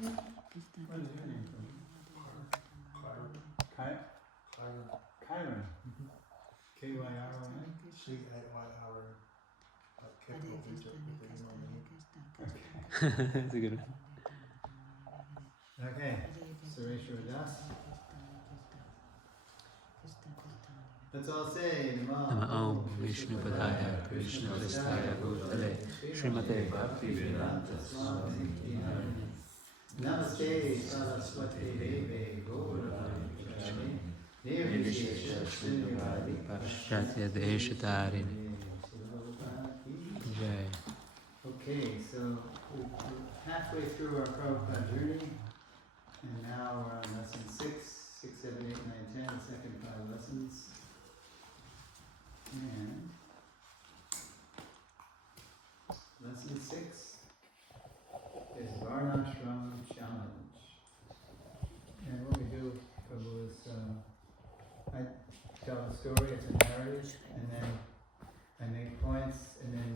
Where is your name from? Kyron. K-Y-R-O-N? C-A-Y-R. That's a good one. Okay, Suresvara Das. Let's all say Nama Om Vishnu Padaya Krishna Prasthaya Bhutale Srimate Bhakti Vedanta Swami Namaste Saraswati Deve Gauravani Nirvishesha Shunyavadi Paschatya Deshatarini Jai. Okay, so we're halfway through our Prabhupada journey, and now we're on lesson 6, 7, 8, 9, 10, the second 5 lessons. And lesson 6 is Varnashram Challenge. And what we do, Prabhu, is I tell a story, it's a narrative, and then I make points, and then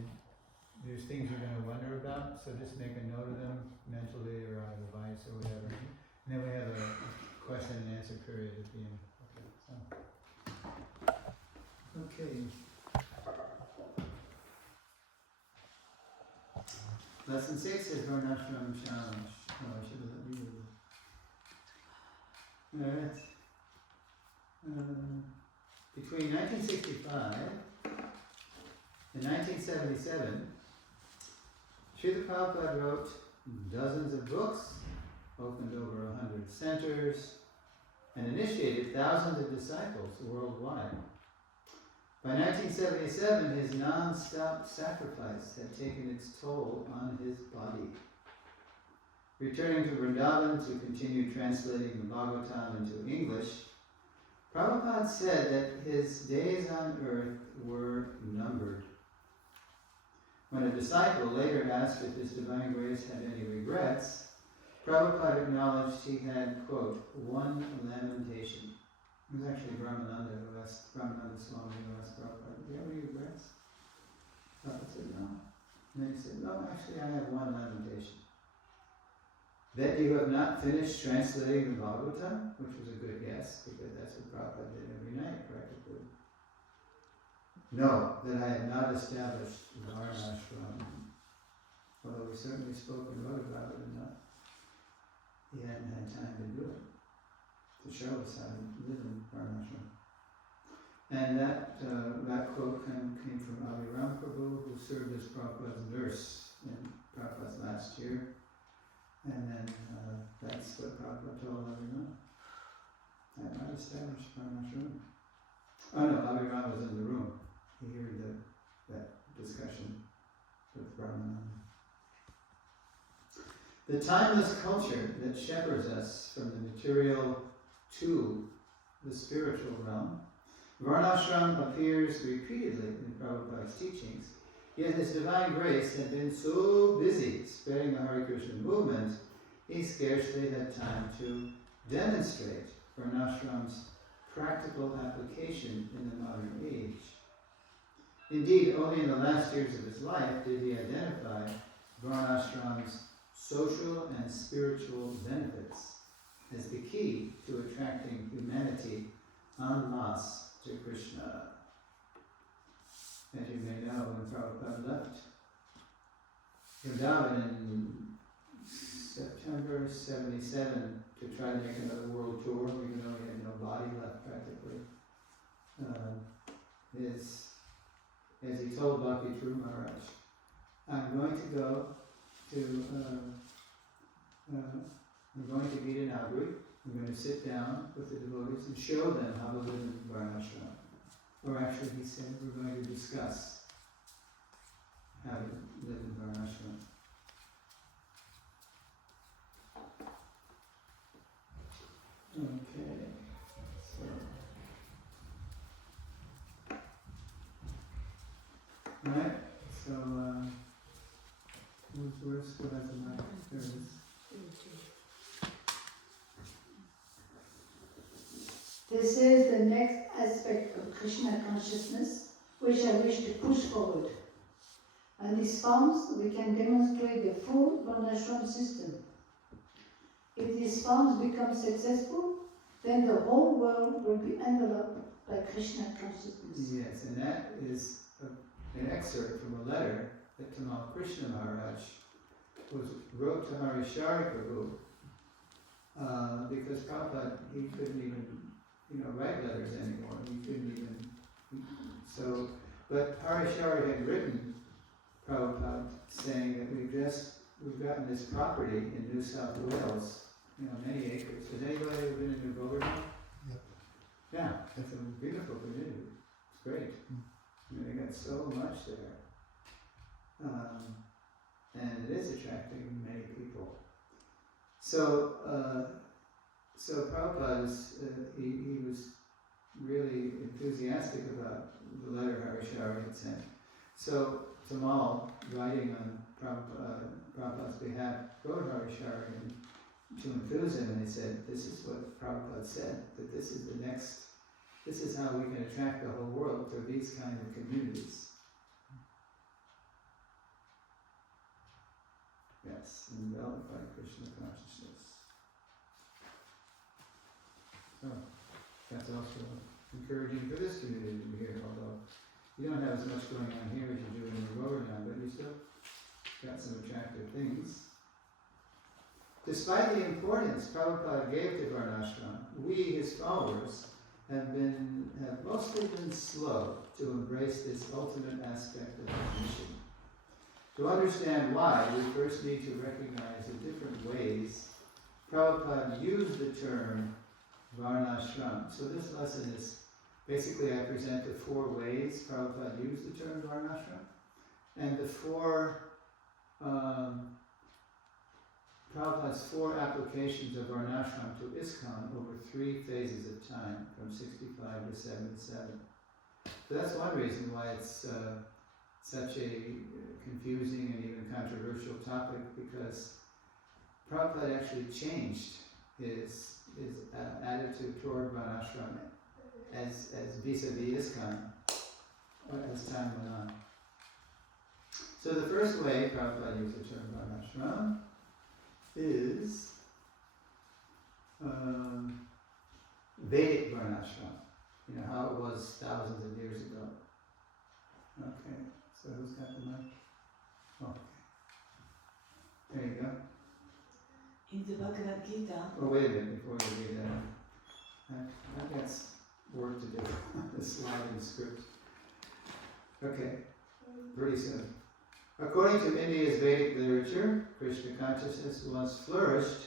there's things you're going to wonder about, so just make a note of them mentally or on a device or whatever. And then we have a question and answer period at the end. Okay. Lesson 6 is Varnashram Challenge. Oh, I should have let you do it. Alright. Between 1965 and 1977, Srila Prabhupada wrote dozens of books, opened over 100 centers, and initiated thousands of disciples worldwide. By 1977, his non-stop sacrifice had taken its toll on his body. Returning to Vrindavan to continue translating the Bhagavatam into English, Prabhupada said that his days on earth were numbered. When a disciple later asked if His Divine Grace had any regrets, Prabhupada acknowledged he had, quote, one lamentation. It was actually Brahmananda Swami who asked Prabhupada, do you have any regrets? Prabhupada said, no. And then he said, no, actually I have one lamentation. That you have not finished translating the Bhagavatam, which was a good guess, because that's what Prabhupada did every night, practically. No, that I have not established Varnashram. Although we certainly spoke and wrote about it enough, he hadn't had time to do it, to show us how to live in Varnashram. And that quote came from Abhiram Prabhu, who served as Prabhupada's nurse in Prabhupada's last year. And then that's what Prabhupada told everyone. I have not established Varnashram. Oh no, Abhiram was in the room. He heard that discussion with Brahmananda. The timeless culture that shepherds us from the material to the spiritual realm, Varnashram appears repeatedly in Prabhupada's teachings, yet His Divine Grace had been so busy spreading the Hare Krishna movement, he scarcely had time to demonstrate Varnashram's practical application in the modern age. Indeed, only in the last years of his life did he identify Varnashram's social and spiritual benefits as the key to attracting humanity en masse to Krishna. As you may know, when Prabhupada left Vrindavan in September 77 to try to make another world tour, even though he had no body left practically, as he told Bhakti True Maharaj, I'm going to go to, I'm going to meet in Acarya. I'm going to sit down with the devotees and show them how to live in Varnashram. Or actually, he said, we're going to discuss how to live in Varnashram. Okay, so. Right, so, where's the mic? There it is. This is the next aspect of Krishna consciousness, which I wish to push forward. On these forms, we can demonstrate the full Varnashram system. If these farms become successful, then the whole world will be enveloped by Krishna consciousness. Yes, and that is an excerpt from a letter that Tamal Krishna Maharaj wrote to Harishari Prabhu, because Prabhupada, he couldn't even, write letters anymore. He couldn't even, but Harishari had written Prabhupada saying that we've gotten this property in New South Wales, many acres. Has anybody ever been in New Government? Yep. Yeah, it's a beautiful community. It's great. They got so much there. And it is attracting many people. So Prabhupada he was really enthusiastic about the letter Harishari had sent. So Tamal, writing on Prabhupada's behalf, wrote Harishari to enthuse him, and he said, this is what Prabhupada said, that this is how we can attract the whole world to these kind of communities. Yes, enveloped by Krishna consciousness. So, that's also encouraging for this community to be here, although you don't have as much going on here as you do in the Govardhan, but you still got some attractive things. Despite the importance Prabhupada gave to Varnashram, we, his followers, have mostly been slow to embrace this ultimate aspect of the mission. To understand why, we first need to recognize the different ways Prabhupada used the term Varnashram. So this lesson is basically, I present the 4 ways Prabhupada used the term Varnashram, and the Prabhupada's 4 applications of Varnashram to ISKCON over 3 phases of time, from 65 to 77. So that's one reason why it's such a confusing and even controversial topic, because Prabhupada actually changed his attitude toward Varnashram as vis-a-vis ISKCON as time went on. So the first way Prabhupada used the term Varnashram is Vedic Varnashram, how it was thousands of years ago. Okay, so who's got the mic? Oh, okay. There you go. In the Bhagavad Gita, Oh, wait a minute before you read that. I've got work to do on the slide and script. Okay, pretty soon. According to India's Vedic literature, Krishna consciousness once flourished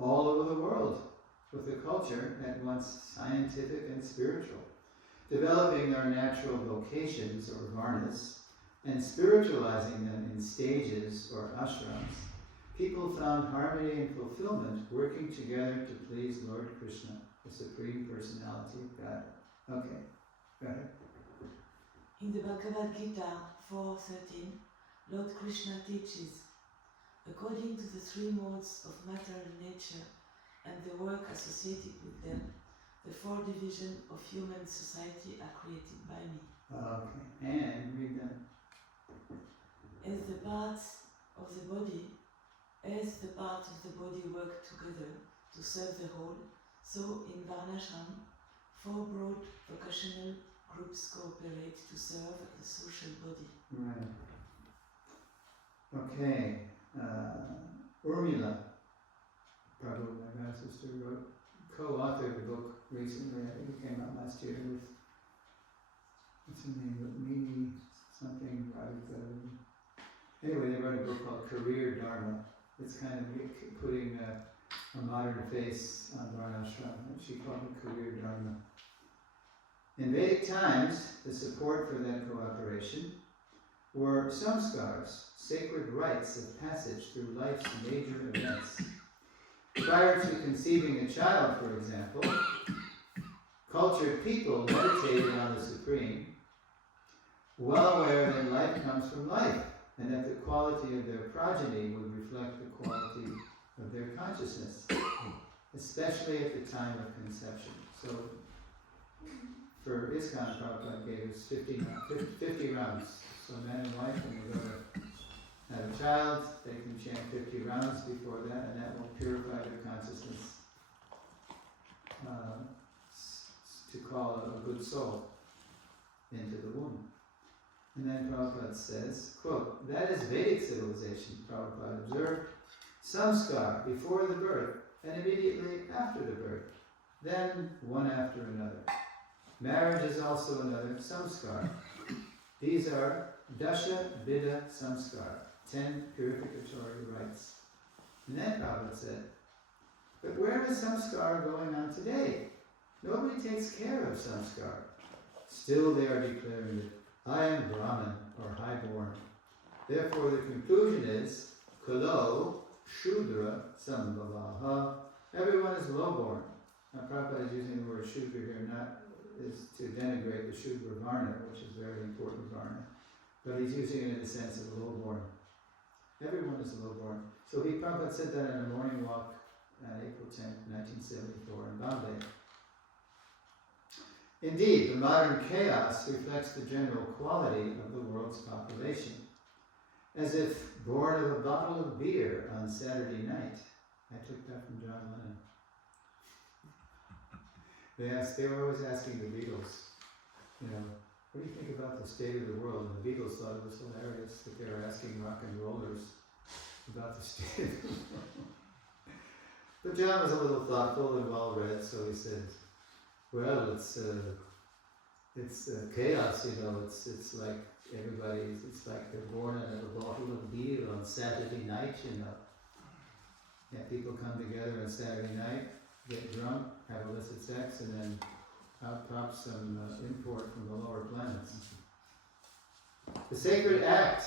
all over the world, with a culture at once scientific and spiritual. Developing their natural vocations, or varnas, and spiritualizing them in stages, or ashrams, people found harmony and fulfillment working together to please Lord Krishna, the Supreme Personality of God. Okay, go ahead. in the Bhagavad Gita 4.13, Lord Krishna teaches, according to the 3 modes of material nature and the work associated with them, the 4 divisions of human society are created by me. Okay, and read that. As the parts of the body work together to serve the whole, so in Varnashram, 4 broad vocational groups cooperate to serve the social body. Right. Okay, Urmila, Prabhu, my god sister, co-authored a book recently, I think it came out last year with, what's her name, Mimi something, anyway, they wrote a book called Career Dharma. It's kind of putting a modern face on Varnashram, and she called it Career Dharma. In Vedic times, the support for that cooperation were samskars, sacred rites of passage through life's major events. Prior to conceiving a child, for example, cultured people meditated on the Supreme, well aware that life comes from life, and that the quality of their progeny would reflect the quality of their consciousness, especially at the time of conception. So, for ISKCON, Prabhupada gave us 50 rounds. So man and wife, when they go to have a child, they can chant 50 rounds before that, and that will purify their consciousness good soul into the womb. And then Prabhupada says, quote, that is Vedic civilization, Prabhupada observed. Samskar before the birth and immediately after the birth, then one after another. Marriage is also another samskar. These are Dasha Vida Samskar, 10 purificatory rites. And then Prabhupada said, but where is samskar going on today? Nobody takes care of samskar. Still they are declaring that I am Brahman or highborn. Therefore the conclusion is, Kalo Shudra Sambhavaha. Everyone is lowborn. Now Prabhupada is using the word Shudra here not is to denigrate the Shudra Varna, which is a very important Varna, but he's using it in the sense of lowborn. Everyone is lowborn. So Prabhupada said that in a morning walk on April 10th, 1974 in Bombay. Indeed, the modern chaos reflects the general quality of the world's population. As if born of a bottle of beer on Saturday night. I took that from John Lennon. They were always asking the Beatles, what do you think about the state of the world? And the Beatles thought it was hilarious that they were asking rock and rollers about the state of the world. But John was a little thoughtful and well read, so he said, well, it's chaos, it's like it's like they're born out of a bottle of beer on Saturday night, Yeah, people come together on Saturday night, get drunk, have illicit sex, and then out pops some import from the lower planets. The sacred act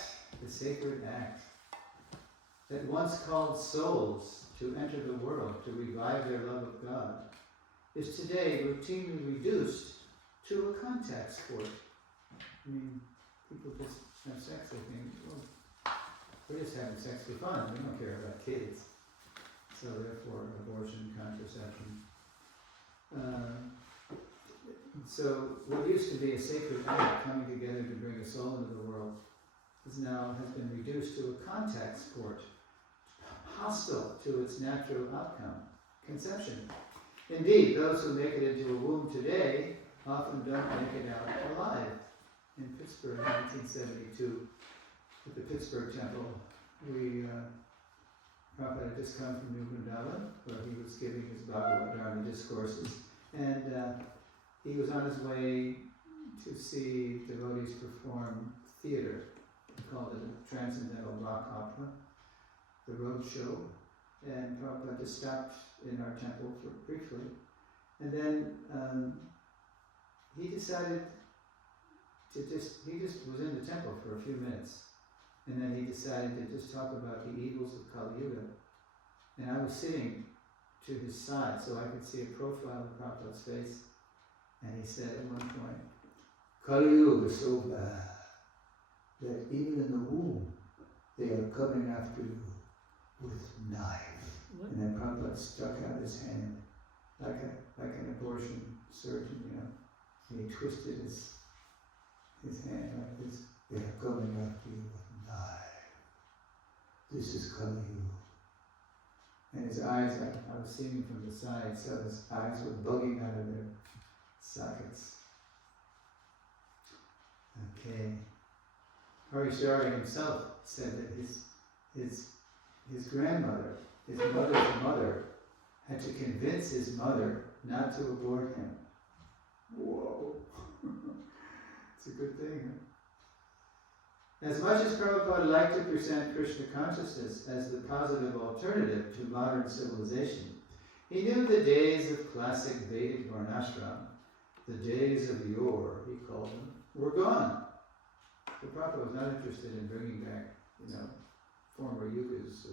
that once called souls to enter the world to revive their love of God is today routinely reduced to a contact sport. I mean, people just have sex, they think, well, we're just having sex for fun, we don't care about kids. So therefore, abortion, contraception. So what used to be a sacred act, coming together to bring a soul into the world, has been reduced to a contact sport, hostile to its natural outcome, conception. Indeed, those who make it into a womb today often don't make it out alive. In Pittsburgh, 1972, at the Pittsburgh Temple, Prabhupada had just come from New Vrindavan, where he was giving his Bhagavad Dharma discourses, and he was on his way to see devotees perform theater. He called it a transcendental rock opera, the road show, and Prabhupada just stopped in our temple briefly, and then he decided he just was in the temple for a few minutes, and then he decided to just talk about the evils of Kali Yuga. And I was sitting to his side so I could see a profile of Prabhupada's face, and he said at one point, Kali Yuga is so bad that even in the womb they are coming after you with knives. What? And then Prabhupada stuck out his hand like an abortion surgeon, and he twisted his hand like this. They are coming after you with knives. This is Kali Yuga. And his eyes, I was seeing him from the side, so his eyes were bugging out of their sockets. Okay. Harisharya himself said that his grandmother, his mother's mother, had to convince his mother not to abort him. Whoa. It's a good thing, huh? As much as Prabhupada liked to present Krishna consciousness as the positive alternative to modern civilization, he knew the days of classic Vedic Varnashram, the days of yore, he called them, were gone. So Prabhupada was not interested in bringing back, former yugas.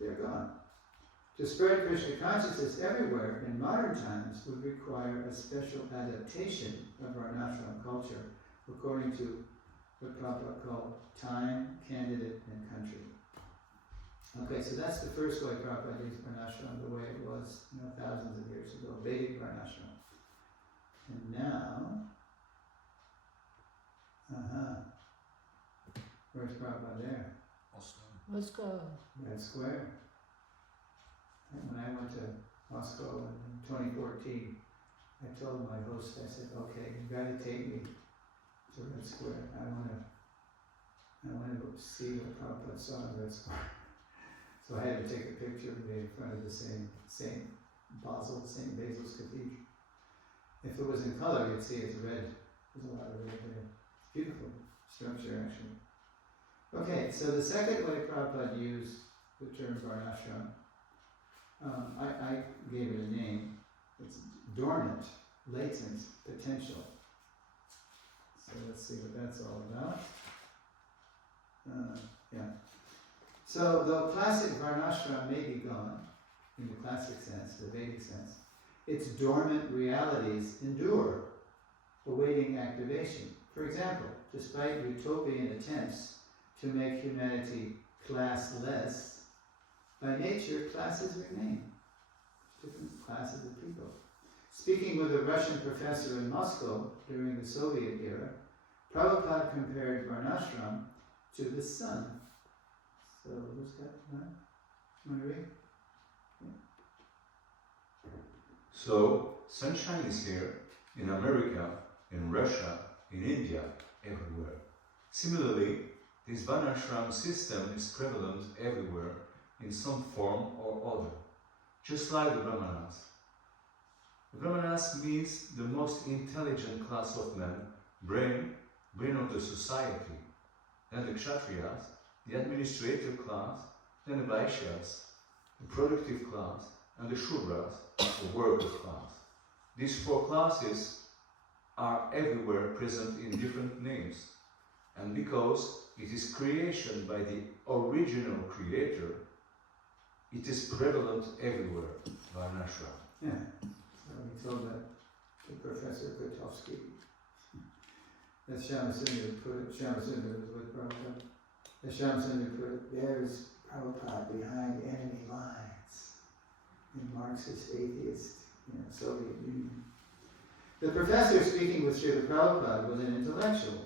They're gone. To spread Krishna consciousness everywhere in modern times would require a special adaptation of Varnashram culture, according to what Prabhupada called time, candidate, and country. Okay, so that's the first way Prabhupada used Varnashram, the way it was thousands of years ago, Vedic Varnashram. And now, where's Prabhupada there? Moscow. Red Square. And when I went to Moscow in 2014, I told my host, I said, okay, you gotta take me to Red Square. I wanna go see what Prabhupada saw in Red Square. So I had to take a picture of me in front of the St. Basil's Cathedral. If it was in color, you'd see it's red. There's a lot of red there. Beautiful structure, actually. Okay, so the second way Prabhupada used the term varnashram, I gave it a name. It's dormant, latent, potential. So let's see what that's all about. Yeah. So the classic varnashram may be gone, in the classic sense, the Vedic sense, its dormant realities endure, awaiting activation. For example, despite utopian attempts to make humanity classless, by nature classes remain. Different classes of people. Speaking with a Russian professor in Moscow during the Soviet era, Prabhupada compared varnashram to the sun. So who's got that? Want to read? So, sunshine is here, in America, in Russia, in India, everywhere. Similarly, this varnashram system is prevalent everywhere, in some form or other, just like the Brahmanas. The Brahmanas means the most intelligent class of men, brain of the society, then the Kshatriyas, the administrative class, then the Vaishyas, the productive class, and the Shudras, the worker class. These four classes are everywhere present in different names, and because it is creation by the original creator, it is prevalent everywhere, varnashram. Yeah. So he told that to Professor Kotovsky. As Shyamsundar put it, Shyamsundar was with Prabhupada. As Shyamsundar put it, there's Prabhupada behind enemy lines in Marxist, atheist, Soviet Union. The professor speaking with Srila Prabhupada was an intellectual.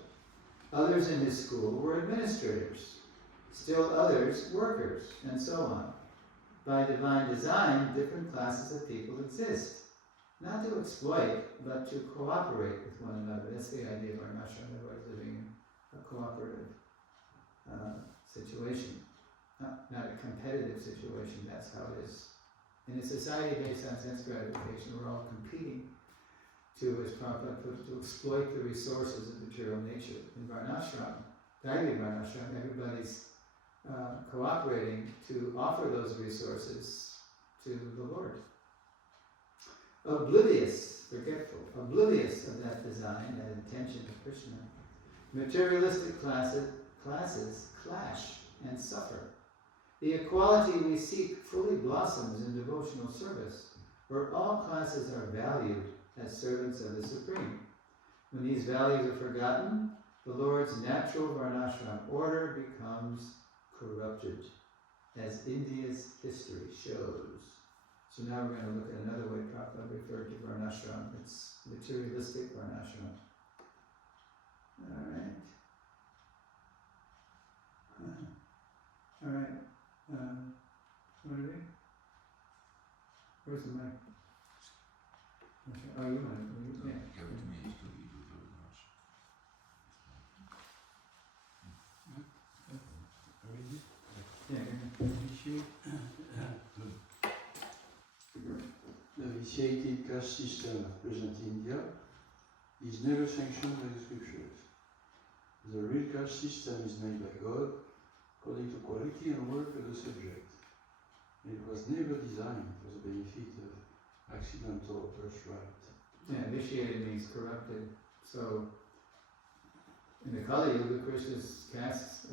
Others in his school were administrators. Still others, workers, and so on. By divine design, different classes of people exist. Not to exploit, but to cooperate with one another. That's the idea of varnashram. Everybody's living in a cooperative situation. Not a competitive situation. That's how it is. In a society based on sense gratification, we're all competing to, as Prabhupada put it, to exploit the resources of material nature. In varnashram, everybody's cooperating to offer those resources to the Lord. Oblivious, forgetful, oblivious of that design, that intention of Krishna, materialistic classes clash and suffer. The equality we seek fully blossoms in devotional service, where all classes are valued as servants of the Supreme. When these values are forgotten, the Lord's natural varnashram order becomes corrupted, as India's history shows. So now we're going to look at another way Prabhupada referred to varnashram. It's materialistic varnashram. Alright. Alright. What are we? Where's the mic? Okay. Oh, you want it? Yeah. Give it to me, you can read it very much. Yeah. The vitiated caste system present in India is never sanctioned by the scriptures. The real caste system is made by God according to quality and work of the subject. It was never designed for the benefit of accidental birthright. Yeah, initiated means corrupted. So, in the Kali Yuga, Krishna's caste,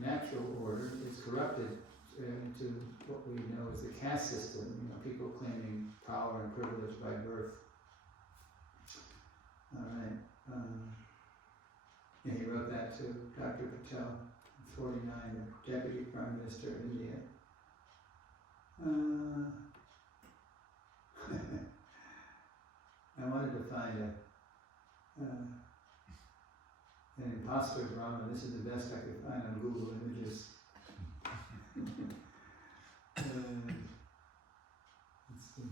natural order, is corrupted into what we know as the caste system. People claiming power and privilege by birth. All right. And he wrote that to Dr. Patel, 49, the Deputy Prime Minister of India. I wanted to find an imposter Brahmin. This is the best I could find on Google Images. Let's see.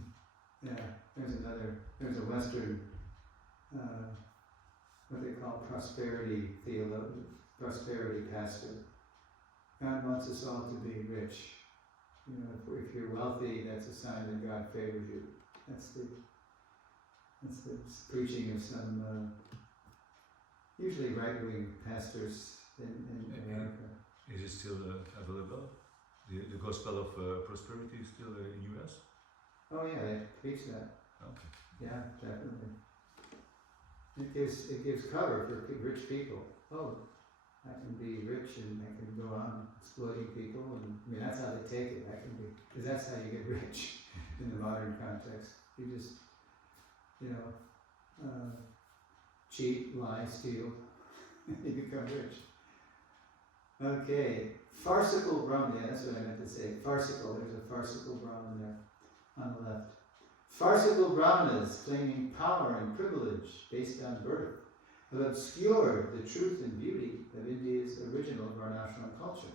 Yeah, there's a Western, what they call prosperity theologian, prosperity pastor. God wants us all to be rich. You know, if you're wealthy, that's a sign that God favors you. That's the preaching of some, usually right-wing pastors in America. Is it still available? The gospel of prosperity is still in US? Oh yeah, they preach that. Okay. Yeah, definitely. It gives cover for rich people. Oh, I can be rich and I can go on exploiting people, and I mean that's how they take it. I can be, because that's how you get rich in the modern context. You just, cheat, lie, steal, you become rich. Okay, farcical Brahman. Yeah, that's what I meant to say. Farcical. There's a farcical Brahman there on the left. Farcical Brahmanas claiming power and privilege based on birth have obscured the truth and beauty of India's original Varnashram culture.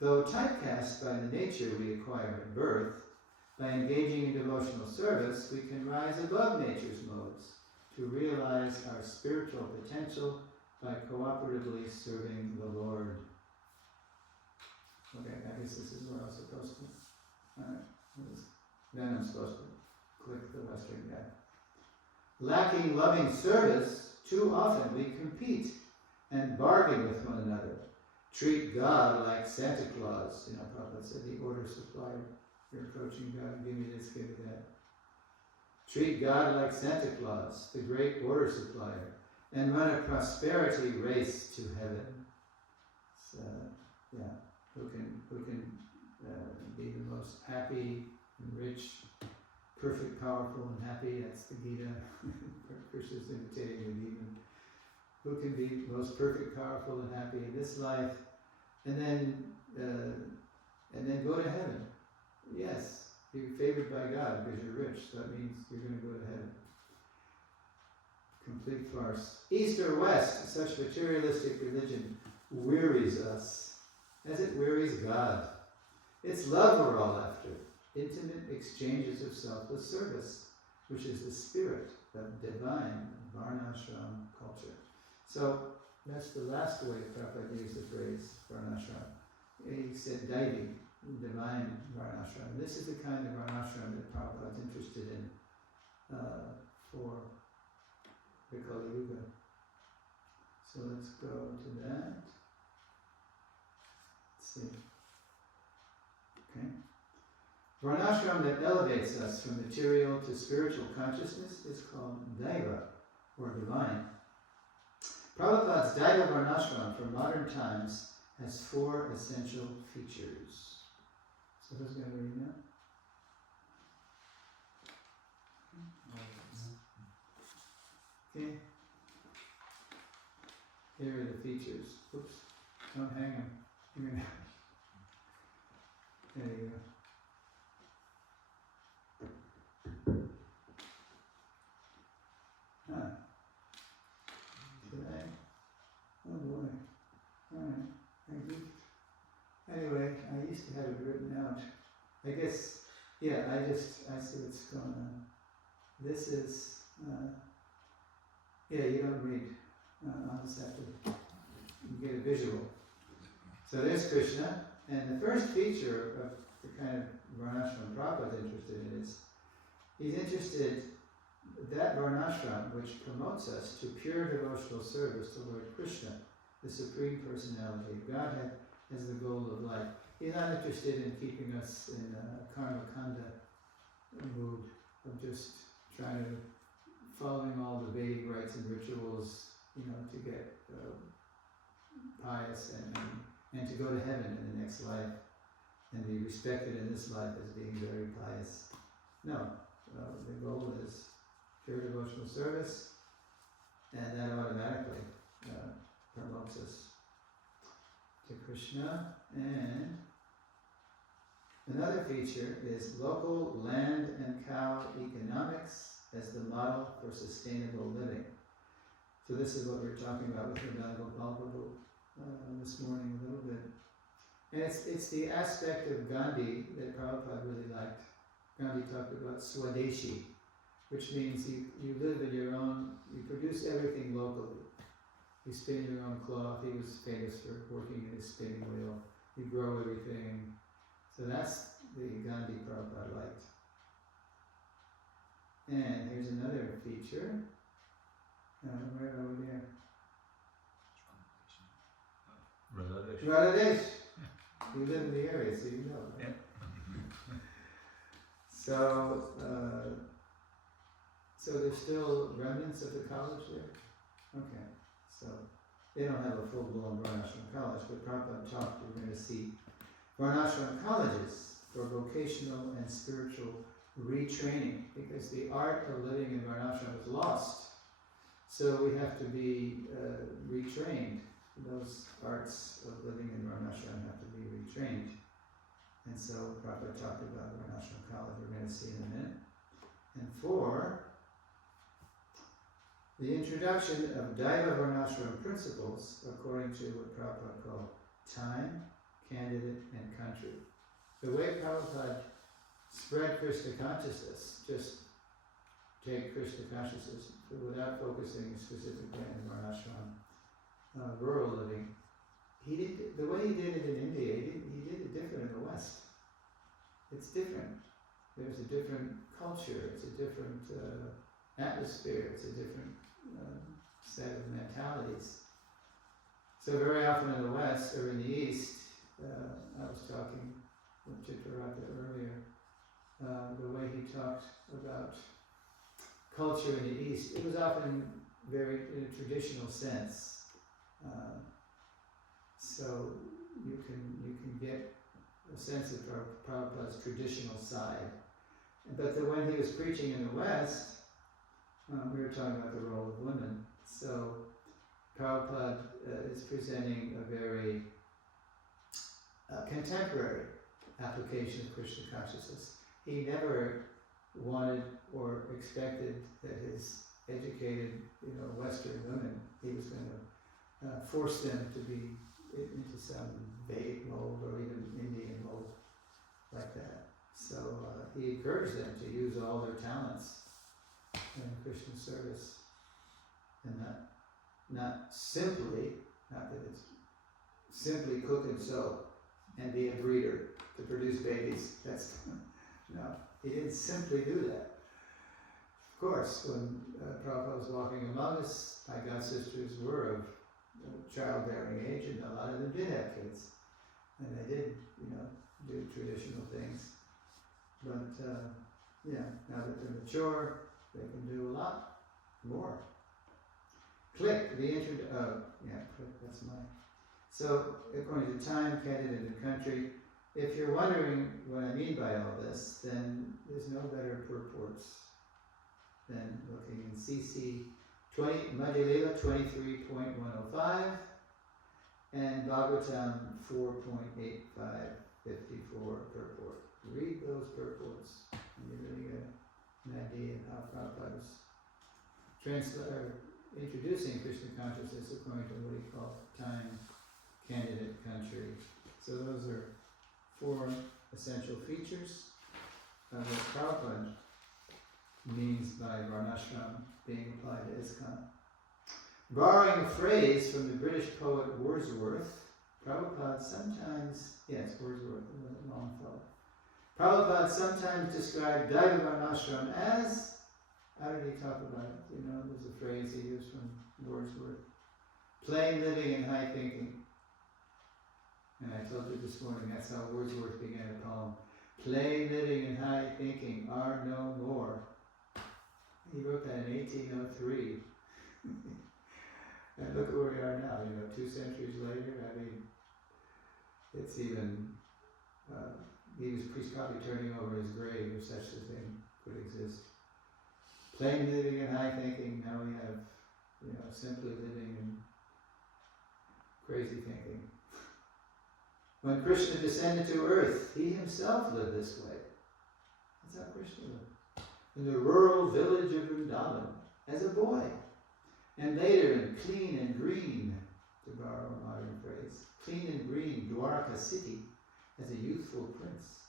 Though typecast by the nature we acquire at birth, by engaging in devotional service, we can rise above nature's modes to realize our spiritual potential by cooperatively serving the Lord. Okay, I guess this is where I was supposed to. Alright, then I'm supposed to click the Western guy. Lacking loving service, too often we compete and bargain with one another. Treat God like Santa Claus. You know, Prabhupada said, the order supplier. You're approaching God, give me this, give me that. Treat God like Santa Claus, the great order supplier, and run a prosperity race to heaven. So, yeah, who can be the most happy and rich, perfect, powerful, and happy? That's the Gita. Krishna's imitating the demon. Who can be most perfect, powerful, and happy in this life, and then go to heaven? Yes, you're favored by God because you're rich. So that means you're going to go to heaven. Complete farce. East or West, such materialistic religion wearies us, as it wearies God. It's love we're all after. Intimate exchanges of selfless service, which is the spirit of divine Varnashram culture. So that's the last way Prabhupada used the phrase Varnashram. He said Daivi, divine Varnashram. And this is the kind of Varnashram that Prabhupada's interested in for the Kali Yuga. So let's go to that. Let's see. Okay. Varnashram that elevates us from material to spiritual consciousness is called Daiva, or divine. Prabhupada's Daiva Varnashram for modern times has 4 essential features. So who's going to read now? Okay. Here are the features. Oops. Don't hang them. There you go. Today? Oh boy. Alright. Anyway, I used to have it written out. I guess, yeah, I see what's going on. This is, you don't read. I'll just have to get a visual. So there's Krishna, and the first feature of the kind of Varnashram Prabhupada is interested in is, he's interested that Varnashram which promotes us to pure devotional service to Lord Krishna, the Supreme Personality of Godhead, as the goal of life. He's not interested in keeping us in a karma kanda mood of just trying to following all the Vedic rites and rituals, to get pious and to go to heaven in the next life and be respected in this life as being very pious. No, the goal is pure devotional service, and that automatically promotes us to Krishna. And another feature is local land and cow economics as the model for sustainable living. So this is what we were talking about with Vrindavan Prabhu this morning a little bit. And it's the aspect of Gandhi that Prabhupada really liked. Gandhi talked about Swadeshi, which means you live in your own, you produce everything locally. You spin your own cloth. He was famous for working in his spinning wheel. You grow everything. So that's the Gandhi Prabhupada liked. And here's another feature. Where are we there? Bangladesh. You live in the area, so you know. Right? Yeah. So, so there's still remnants of the college there? Okay, so they don't have a full-blown Varnashram college, but Prabhupada talked, we're going to see Varnashram colleges for vocational and spiritual retraining, because the art of living in Varnashram is lost. So we have to be retrained. Those arts of living in Varnashram have to be retrained. And so Prabhupada talked about Varnashram college, we're going to see in a minute. And 4, the introduction of Daiva Varnashram principles according to what Prabhupada called time, candidate, and country. The way Prabhupada spread Krishna consciousness, just take Krishna consciousness without focusing specifically on Varnashram, rural living. He did the way he did it in India. He did it different in the West. It's different. There's a different culture. It's a different atmosphere. It's a different set of mentalities. So very often in the West or in the East, I was talking with Chitrarata earlier. The way he talked about culture in the East, it was often very in a traditional sense. So you can get a sense of Prabhupada's traditional side. But when he was preaching in the West, we were talking about the role of women. So Prabhupada is presenting a very contemporary application of Krishna consciousness. He never wanted or expected that his educated, Western women, he was going to force them to be into some Vedic mold or even Indian mold like that. So he encouraged them to use all their talents in Krishna service, and not that it's simply cook and sew and be a breeder to produce babies. No, he didn't simply do that. Of course, when Prabhupada was walking among us, my god sisters were of childbearing age, and a lot of them did have kids, and they did, do traditional things. But now that they're mature, they can do a lot more. Click the click. That's mine. So according to time, candidate, and country. If you're wondering what I mean by all this, then there's no better purports than looking in CC 20, Madhya Lila 23.105 and Bhagavatam 4.8554 purport. Read those purports and you really get an idea of how Prabhupada was introducing Krishna consciousness according to what he called time, candidate, country. So those are 4 essential features of what Prabhupada means by Varnashram being applied to ISKCON. Borrowing a phrase from the British poet Wordsworth, Prabhupada sometimes, Wordsworth, a Longfellow. Prabhupada sometimes described Daiva Varnashram as, how did he talk about it? There's a phrase he used from Wordsworth. Plain living and high thinking. And I told you this morning, that's how Wordsworth began a poem. Plain living and high thinking are no more. He wrote that in 1803. And look at where we are now, 2 centuries later. I mean, it's even, he's probably turning over his grave if such a thing could exist. Plain living and high thinking, now we have, simply living and crazy thinking. When Krishna descended to earth, he himself lived this way. That's how Krishna lived. In the rural village of Vrindavan, as a boy. And later in clean and green, to borrow a modern phrase, clean and green Dwarka city, as a youthful prince.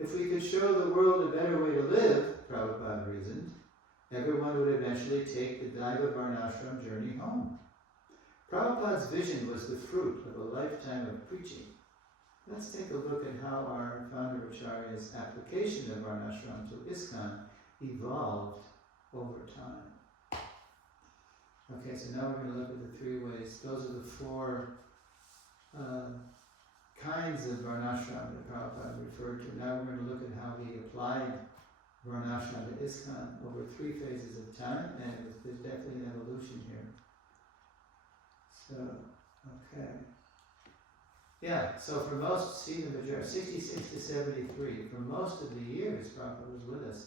If we could show the world a better way to live, Prabhupada reasoned, everyone would eventually take the Daiva Varnashram journey home. Prabhupada's vision was the fruit of a lifetime of preaching. Let's take a look at how our founder Acharya's application of Varnashram to ISKCON evolved over time. Okay, so now we're going to look at the 3 ways. Those are the 4 kinds of Varnashram that Prabhupada referred to. Now we're going to look at how he applied Varnashram to ISKCON over 3 phases of time, and there's definitely an evolution here. So, okay. Yeah, so for most, see the majority, 66 to 73, for most of the years Prabhupada was with us,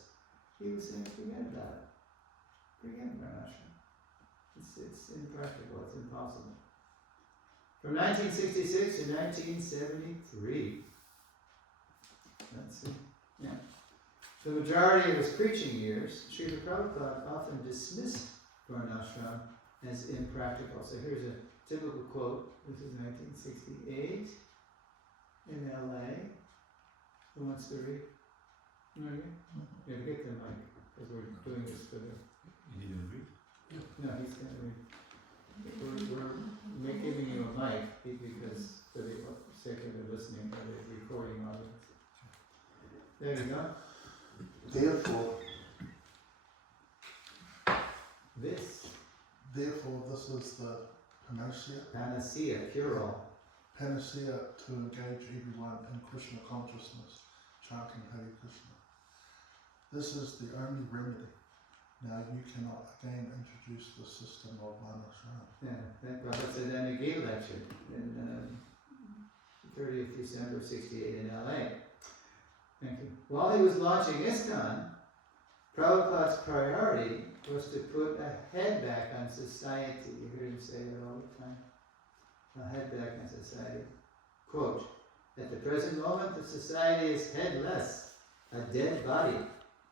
he was saying, forget about it. Forget Varnashram. It's impractical, it's impossible. From 1966 to 1973, let's see, yeah. The majority of his preaching years, Srila Prabhupada often dismissed Varnashram as impractical. So here's a typical quote. This is 1968 in LA. Who wants to read? No, you have to get the mic because we're doing this for the. You didn't read? No, he's going to read. We're giving you a mic because for the sake of the listening or the recording audience. There you go. Therefore, This this is the panacea, cure-all. panacea to engage everyone in Krishna consciousness, chanting Hare Krishna. This is the only remedy. Now you cannot again introduce the system of Varnashram. Yeah, that Prabhupada said in a gay lecture in 30th December 68 in LA. Thank you. While he was launching ISKCON, Prabhupada's priority was to put a head back on society. You hear him say that all the time. A head back on society. Quote, at the present moment the society is headless, a dead body,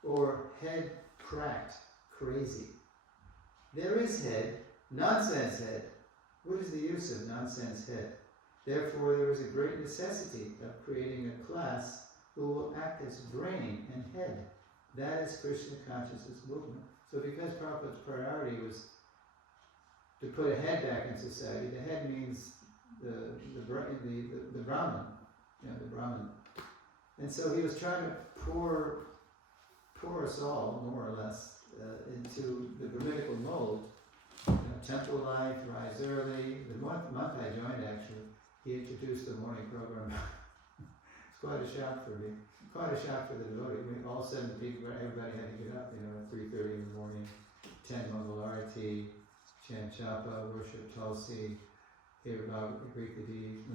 or head cracked, crazy. There is head, nonsense head. What is the use of nonsense head? Therefore there is a great necessity of creating a class who will act as brain and head. That is Krishna consciousness movement. So because Prabhupada's priority was to put a head back in society, the head means the Brahman, the Brahman. And so he was trying to pour us all, more or less, into the Brahminical mold. Temple life, rise early. The month I joined, actually, he introduced the morning program. It's quite a shock for me. Quite a shock for the devotee. All 7 people, everybody had to get up, at 3:30 in the morning, 10 Mangal Arati, chant Japa, worship Tulsi, hear Bhagavad, greet the deities.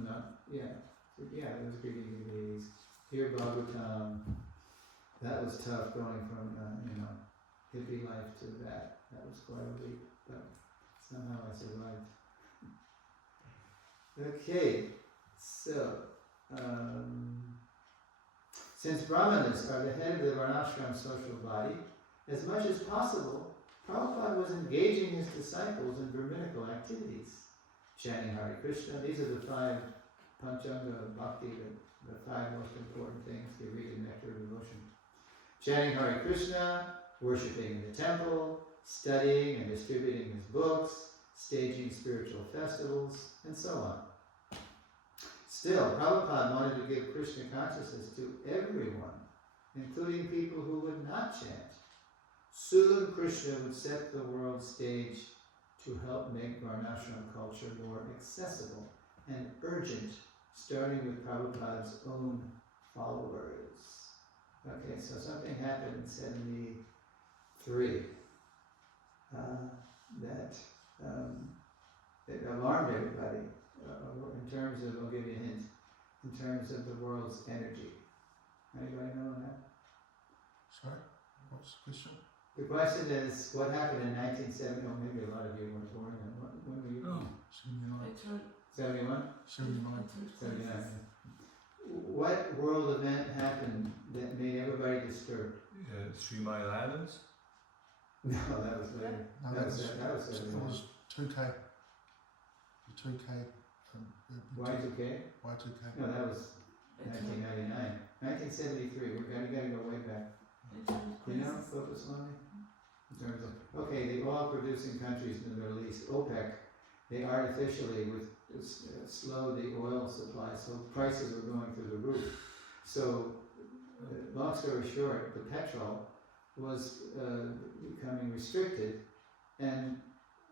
It was greeting the deities. Hear Bhagavatam. That was tough going from, hippie life to that. That was quite a leap, but somehow I survived. Okay, so, since Brahmanas are the head of the Varnashram social body, as much as possible, Prabhupada was engaging his disciples in Brahminical activities. Chanting Hare Krishna, these are the 5 Panchanga Bhakti, the 5 most important things you read in Nectar of Devotion. Chanting Hare Krishna, worshipping in the temple, studying and distributing his books, staging spiritual festivals, and so on. Still, Prabhupada wanted to give Krishna consciousness to everyone, including people who would not chant. Soon Krishna would set the world stage to help make Varnashram culture more accessible and urgent, starting with Prabhupada's own followers. Okay, so something happened in 73 that alarmed everybody. In terms of, I'll give you a hint, in terms of the world's energy. Anybody know that? Sorry, what's the question? The question is, what happened in 1970? Oh, maybe a lot of you weren't born then. When were you born? 71? 79. 79. What world event happened that made everybody disturbed? 3 Mile Islands? No, that was later. No, That it was 71. was 2K. The 2K. Y2K? Y2K. No, that was 1999. 1973, we gotta go way back. You know, Swami? In terms of, okay, the oil producing countries in the Middle East, OPEC, they artificially slowed the oil supply, so prices were going through the roof. So, long story short, the petrol was becoming restricted, and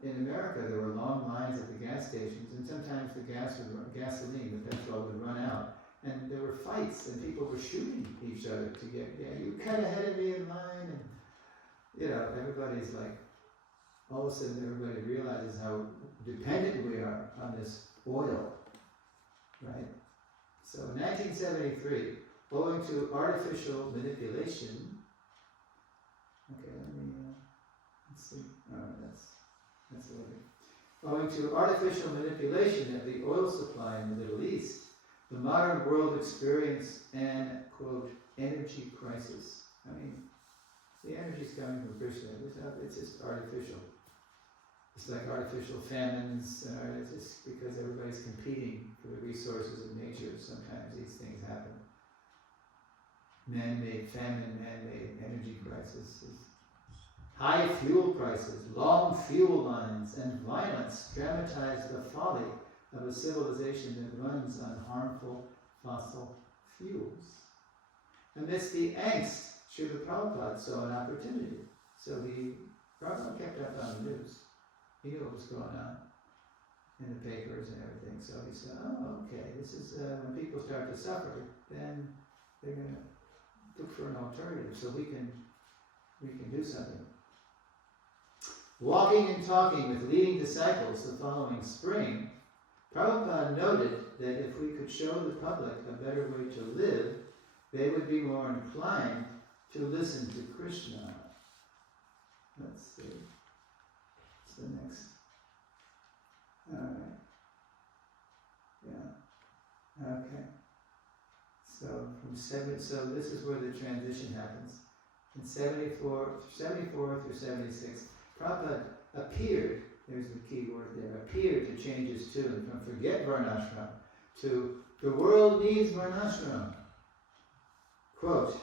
in America there were long lines at the gas stations, and sometimes the gasoline, the petrol would run out, and there were fights, and people were shooting each other to get, you cut ahead of me in line, and everybody's like, all of a sudden everybody realizes how dependent we are on this oil, right? So in 1973, owing to artificial manipulation, okay, let's see, that's the way. Owing to artificial manipulation of the oil supply in the Middle East, the modern world experienced an, quote, energy crisis. The energy is coming from Krishna. It's just artificial. It's like artificial famines. It's just because everybody's competing for the resources of nature. Sometimes these things happen. Man-made famine, man-made energy crisis. High fuel prices, long fuel lines, and violence dramatize the folly of a civilization that runs on harmful fossil fuels. Amidst the angst, Srila Prabhupada saw an opportunity. So Prabhupada kept up on the news. He knew what was going on in the papers and everything. So he said, oh, okay, this is when people start to suffer, then they're going to look for an alternative so we can do something. Walking and talking with leading disciples the following spring, Prabhupada noted that if we could show the public a better way to live, they would be more inclined to listen to Krishna. Let's see. What's the next? Alright. Yeah. Okay. So this is where the transition happens. In 74 through 76, Prabhupada appeared, there's the key word there, appeared to change his tune from forget Varnashram to the world needs Varnashram. Quote,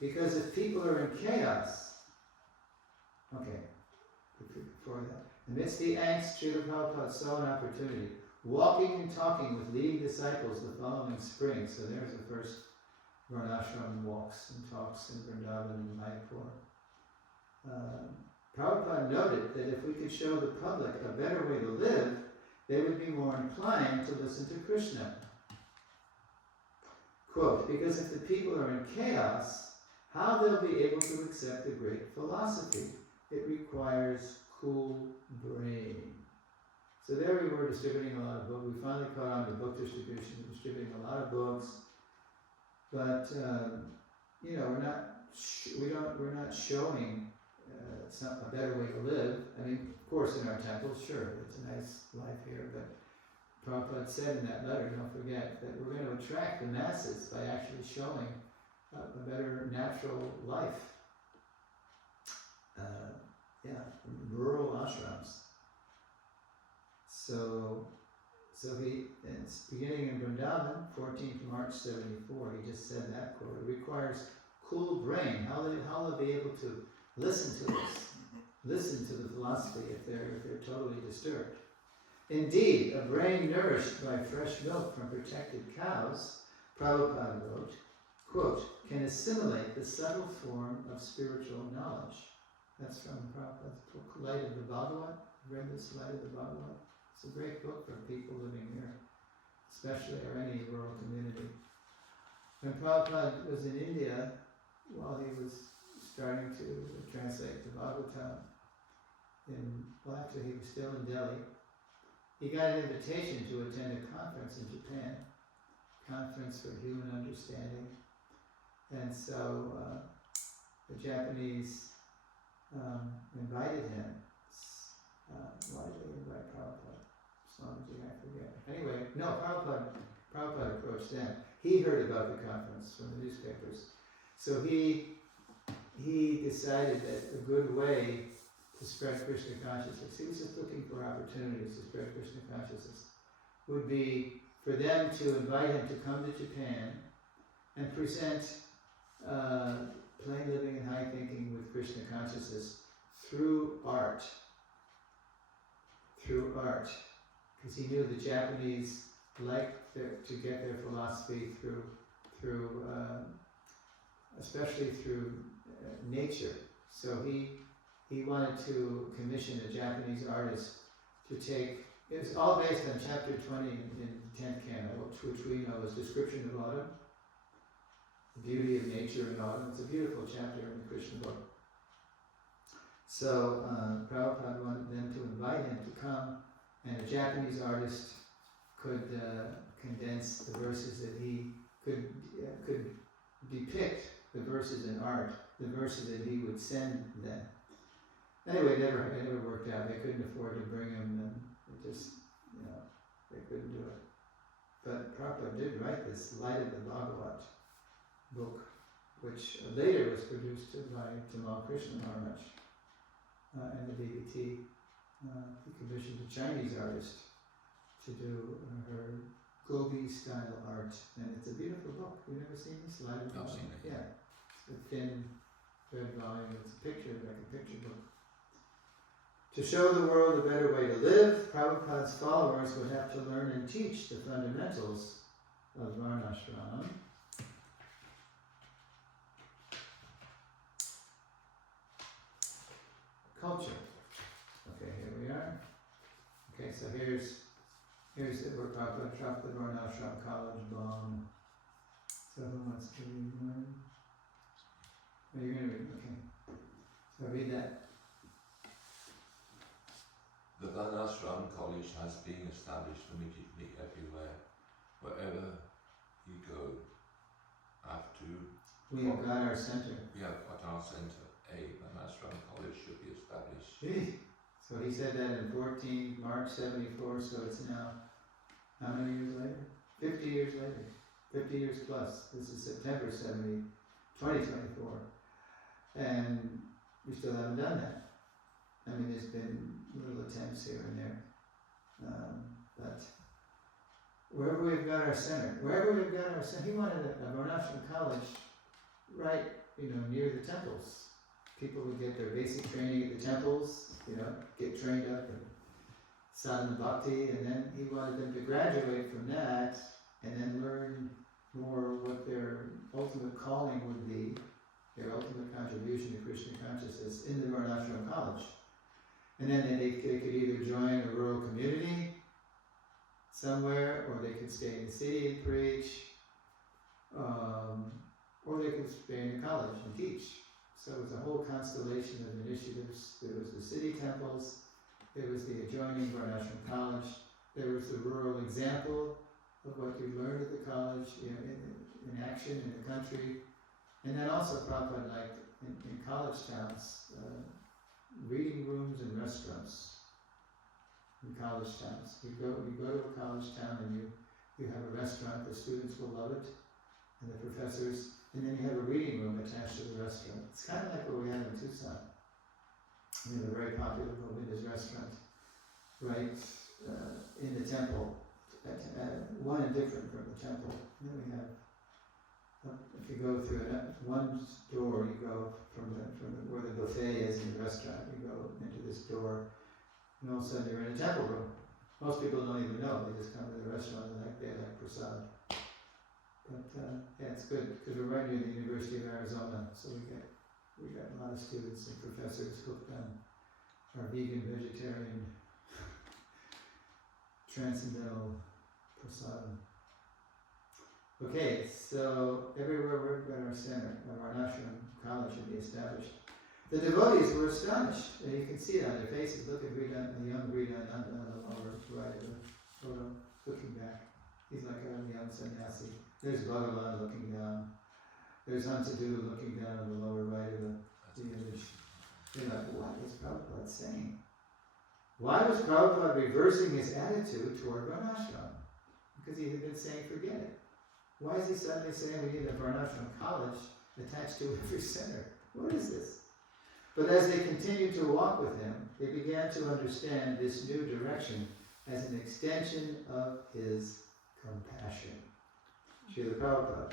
because if people are in chaos, okay, before that, amidst the angst, Srila Prabhupada saw an opportunity, walking and talking with leading disciples the following spring. So there's the first Varnashram walks and talks in Vrindavan and Mayapur. Prabhupada noted that if we could show the public a better way to live, they would be more inclined to listen to Krishna. Quote, because if the people are in chaos, how they'll be able to accept the great philosophy? It requires cool brain. So there we were distributing a lot of books. We finally caught on to book distribution, distributing a lot of books. But we're not showing a better way to live. Of course, in our temples, sure, it's a nice life here, but Prabhupada said in that letter, don't forget, that we're going to attract the masses by actually showing a better natural life. Rural ashrams. So it's beginning in Vrindavan, 14th March 74, he just said that quote. It requires cool brain. How they'll be able to listen to us, listen to the philosophy if they're totally disturbed. Indeed, a brain nourished by fresh milk from protected cows, Prabhupada wrote, quote, can assimilate the subtle form of spiritual knowledge. That's from Prabhupada's book, Light of the Bhagavat. Read this, Light of the Bhagavat? It's a great book for people living here, especially or any rural community. When Prabhupada was in India, while he was starting to translate the Bhagavatam, actually he was still in Delhi, he got an invitation to attend a conference in Japan, Conference for Human Understanding. And so the Japanese invited him. Why did they invite Prabhupada? Swamiji, I forget. Anyway, no, Prabhupada approached them. He heard about the conference from the newspapers. So he decided that a good way to spread Krishna consciousness, he was just looking for opportunities to spread Krishna consciousness, would be for them to invite him to come to Japan and present plain living and high thinking with Krishna consciousness through art. Through art. Because he knew the Japanese liked to get their philosophy through especially through nature. So he wanted to commission a Japanese artist to take, it was all based on chapter 20 in 10th canto, which we know as Description of Autumn, the beauty of nature in autumn. It's a beautiful chapter in the Krishna book. So Prabhupada wanted them to invite him to come, and a Japanese artist could condense the verses that he could depict the verses in art, the verses that he would send them. Anyway, it never worked out. They couldn't afford to bring him, and it just, they couldn't do it. But Prabhupada did write this Light of the Bhagavat book, which later was produced by Tamal Krishna Maharaj and the DVT. He commissioned a Chinese artist to do her Gobi style art, and it's a beautiful book. You've never seen this? Light of the I've Bhagavat? seen it. Yeah, it's a thin red volume. It's a picture, like a picture book. To show the world a better way to live, Prabhupada's followers would have to learn and teach the fundamentals of Varnashram. Culture. Okay, here we are. Okay, so here's where Prabhupada dropped the Varnashram College bomb. So who wants to read one? Oh, you're going to read, okay. So read that. The Varnashram College has been established immediately everywhere. Wherever you go, We have got our center. we have at our center, a Varnashram College should be established. Gee. So he said that in March 74, so it's now, how many years later? 50 years later. 50 years plus. This is September 2024. And we still haven't done that. I mean, there's been little attempts here and there. But wherever we've got our center, he wanted a Varnashram college right, near the temples. People would get their basic training at the temples, get trained up in sadhana bhakti, and then he wanted them to graduate from that and then learn more what their ultimate calling would be, their ultimate contribution to Krishna consciousness in the Varnashram college. And then they could either join a rural community somewhere, or they could stay in the city and preach, or they could stay in the college and teach. So it was a whole constellation of initiatives. There was the city temples, there was the adjoining Varnashram college, there was the rural example of what you learned at the college, in action in the country. And then also Prabhupada liked in college towns, reading rooms and restaurants in college towns. You go to a college town and you have a restaurant, the students will love it, and the professors, and then you have a reading room attached to the restaurant. It's kind of like what we have in Tucson. We have a very popular Govinda's restaurant right in the temple, one and different from the temple. And then we have, if you go through one door, you go from where the buffet is in the restaurant, you go into this door, and all of a sudden you're in a temple room. Most people don't even know, they just come to the restaurant and they like prasad. But yeah, it's good, because we're right near the University of Arizona, so we got a lot of students and professors hooked on our vegan, vegetarian, transcendental prasadam. Okay, so everywhere we've got our center, our Varnashram college should be established. The devotees were astonished, and you can see it on their faces. Look at the young Vridananda on the lower right of the photo, looking back. He's like a young sannyasi. There's Bhagavan looking down. There's Hansadu looking down on the lower right of the image. You're like, what is Prabhupada saying? Why was Prabhupada reversing his attitude toward Varnashram? Because he had been saying, forget it. Why is he suddenly saying we need a Varnashram college attached to every center? What is this? But as they continued to walk with him, they began to understand this new direction as an extension of his compassion. Srila Prabhupada,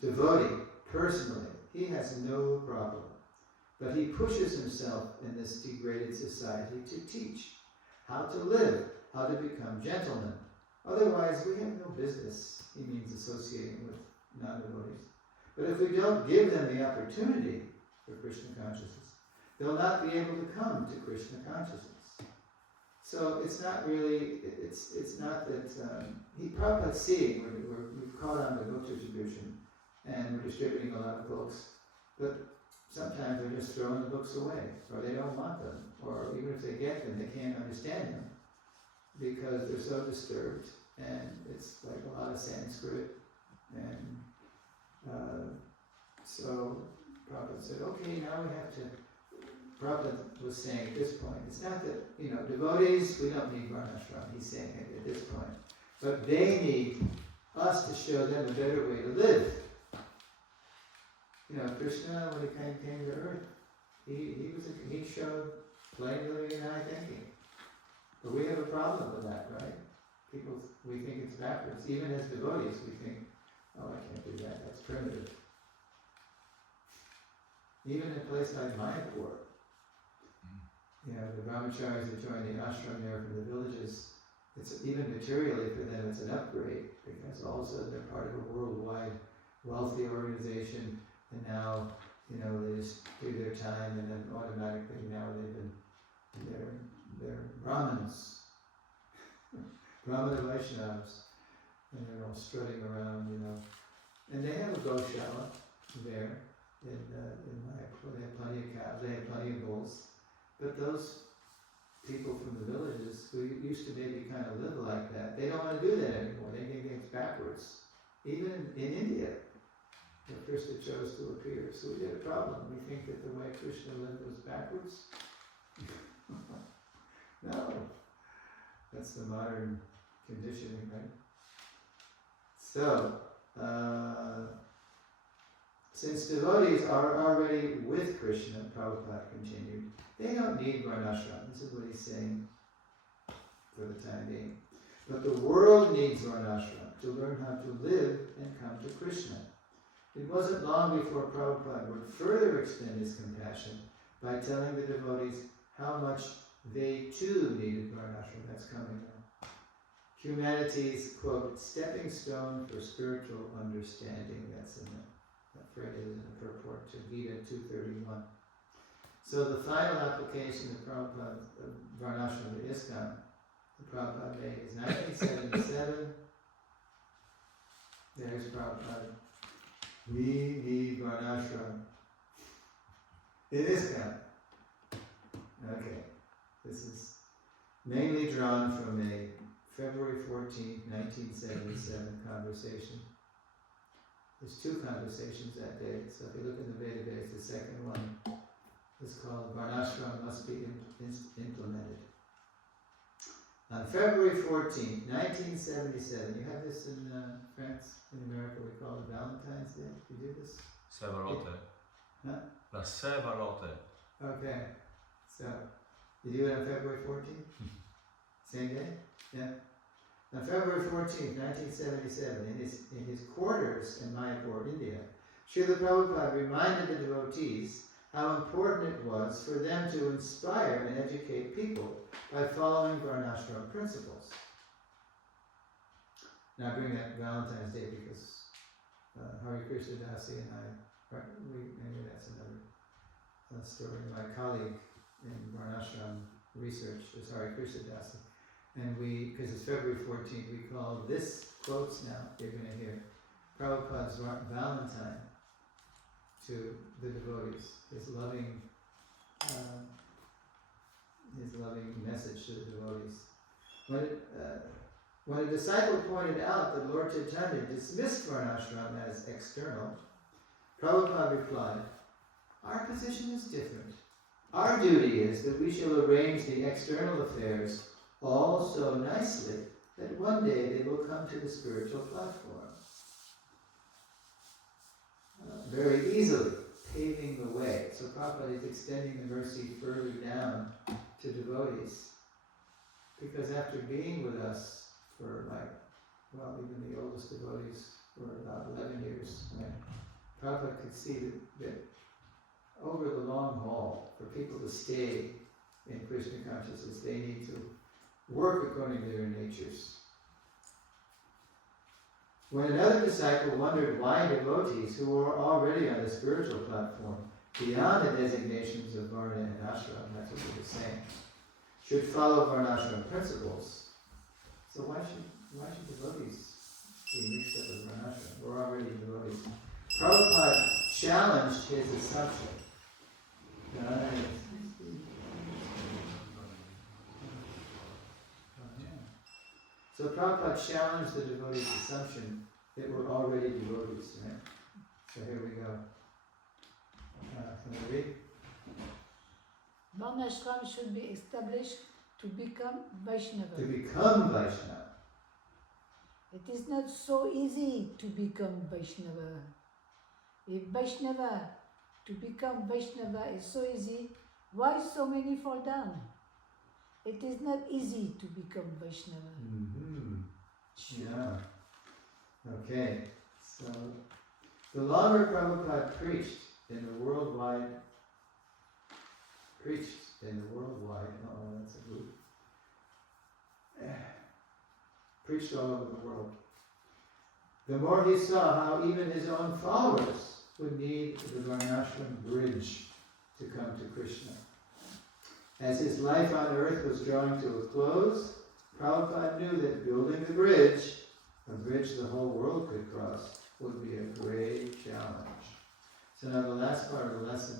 devotee, personally, he has no problem. But he pushes himself in this degraded society to teach how to live, how to become gentlemen. Otherwise, we have no business, he means, associating with non-devotees. But if we don't give them the opportunity for Krishna consciousness, they'll not be able to come to Krishna consciousness. So it's not really, it's not that, Prabhupada's seeing, we've caught on the book distribution, and we're distributing a lot of books, but sometimes they're just throwing the books away, or they don't want them, or even if they get them, they can't understand them, because they're so disturbed, and it's like a lot of Sanskrit, and so Prabhupada said, okay, now we have to, Prabhupada was saying at this point, it's not that, devotees, we don't need varnashram, he's saying it at this point, but they need us to show them a better way to live. Krishna, when he came to earth, he showed plain living and high thinking. But we have a problem with that, right? We think it's backwards. Even as devotees, we think, oh, I can't do that, that's primitive. Even in a place like Mayapur, the brahmacharis that join the ashram there from the villages, it's even materially for them, it's an upgrade, because all of a sudden they're part of a worldwide wealthy organization. And now, they just do their time, and then automatically now they're Brahmins, Brahmana Vaishnavas, and they're all strutting around, And they have a goshala there in Mayapur. They have plenty of cows, they have plenty of bulls. But those people from the villages who used to maybe kind of live like that, they don't want to do that anymore. They think it's backwards. Even in India, Krishna chose to appear. So we had a problem. We think that the way Krishna lived was backwards. No. That's the modern conditioning, right? So, since devotees are already with Krishna, Prabhupada continued, they don't need varnashram. This is what he's saying for the time being. But the world needs varnashram to learn how to live and come to Krishna. It wasn't long before Prabhupada would further extend his compassion by telling the devotees how much they too needed varnashram. That's coming now. Humanity's, quote, stepping stone for spiritual understanding. That's in that phrase in the purport to Gita 231. So the final application of Prabhupada varnashram to ISKCON, the Prabhupada made, is 1977. There's Prabhupada. We need varnashram in ISKCON. Okay, this is mainly drawn from a February 14, 1977 conversation. There's two conversations that day, so if you look in the database, the second one is called Varnashram Must Be Implemented. On February 14, 1977, you have this in France, in America, we call it Valentine's Day. You do this? Saint-Valentin. Huh? La Saint-Valentin. Okay, so you do it on February 14th? Same day? Yeah. On February 14th, 1977, in his quarters in Mayapur, India, Srila Prabhupada reminded the devotees how important it was for them to inspire and educate people by following varnashram principles. Now I bring that Valentine's Day because Hare Krishna Dasi and I, maybe that's another story. My colleague in varnashram research is Hare Krishna Dasi. And because it's February 14th, we call this quotes now, you're going to hear, Prabhupada's Valentine to the devotees, his loving message to the devotees. When a disciple pointed out that Lord Chaitanya dismissed varnashram as external, Prabhupada replied, our position is different. Our duty is that we shall arrange the external affairs all so nicely that one day they will come to the spiritual platform. Very easily, paving the way. So Prabhupada is extending the mercy further down to devotees. Because after being with us for well, even the oldest devotees were about 11 years. Right? Prabhupada could see that over the long haul, for people to stay in Krishna consciousness, they need to work according to their natures. When another disciple wondered why devotees who were already on the spiritual platform, beyond the designations of Varna and Ashram, that's what he was saying, should follow Varnashram principles, so why should devotees be mixed up with Varnashram? We're already devotees. Prabhupada challenged his assumption. So Prabhupada challenged the devotees' assumption that we're already devotees, right? So here we go. Can I read? Varnashram should be established to become Vaishnava. To become Vaishnava. It is not so easy to become Vaishnava. If Vaishnava, to become Vaishnava is so easy, why so many fall down? It is not easy to become Vaishnava. Mm-hmm. Yeah. Okay. So the longer Prabhupada preached in the worldwide, that's a group, preached all over the world, the more he saw how even his own followers would need the Varnashram bridge to come to Krishna. As his life on earth was drawing to a close, Prabhupada knew that building the bridge, a bridge the whole world could cross, would be a great challenge. So now the last part of the lesson,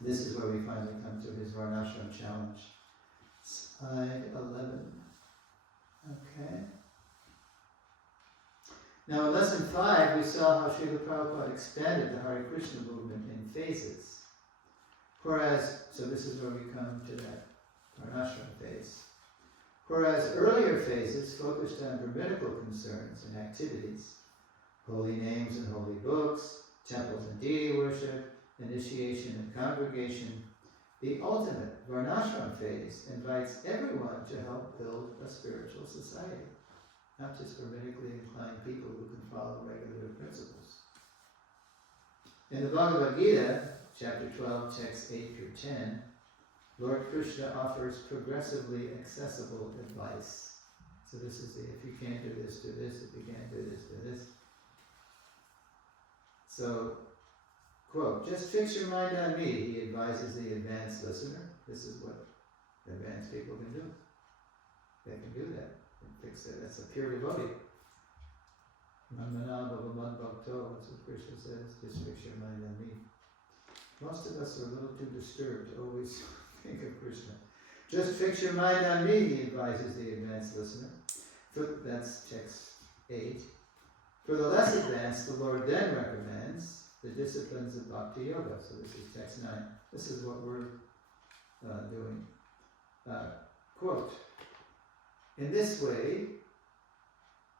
this is where we finally come to his Varnashram challenge. Slide 11. Okay. Now in lesson 5, we saw how Srila Prabhupada expanded the Hare Krishna movement in phases. Whereas, so this is where we come to that Varnashram phase. Whereas earlier phases focused on Brahminical concerns and activities, holy names and holy books, temples and deity worship, initiation and congregation, the ultimate Varnashram phase invites everyone to help build a spiritual society, not just Brahminically inclined people who can follow regulative principles. In the Bhagavad Gita, chapter 12, texts 8 through 10, Lord Krishna offers progressively accessible advice. So this is the, if you can't do this, do this. If you can't do this, do this. So, quote, just fix your mind on me, he advises the advanced listener. This is what advanced people can do. They can do that. Fix it. That's a pure devotee. Manmana bhava bhakto, that's what Krishna says. Just fix your mind on me. Most of us are a little too disturbed to always think of Krishna. Just fix your mind on me, he advises the advanced listener. That's text 8. For the less advanced, the Lord then recommends the disciplines of Bhakti Yoga. So this is text 9. This is what we're doing. Quote, in this way,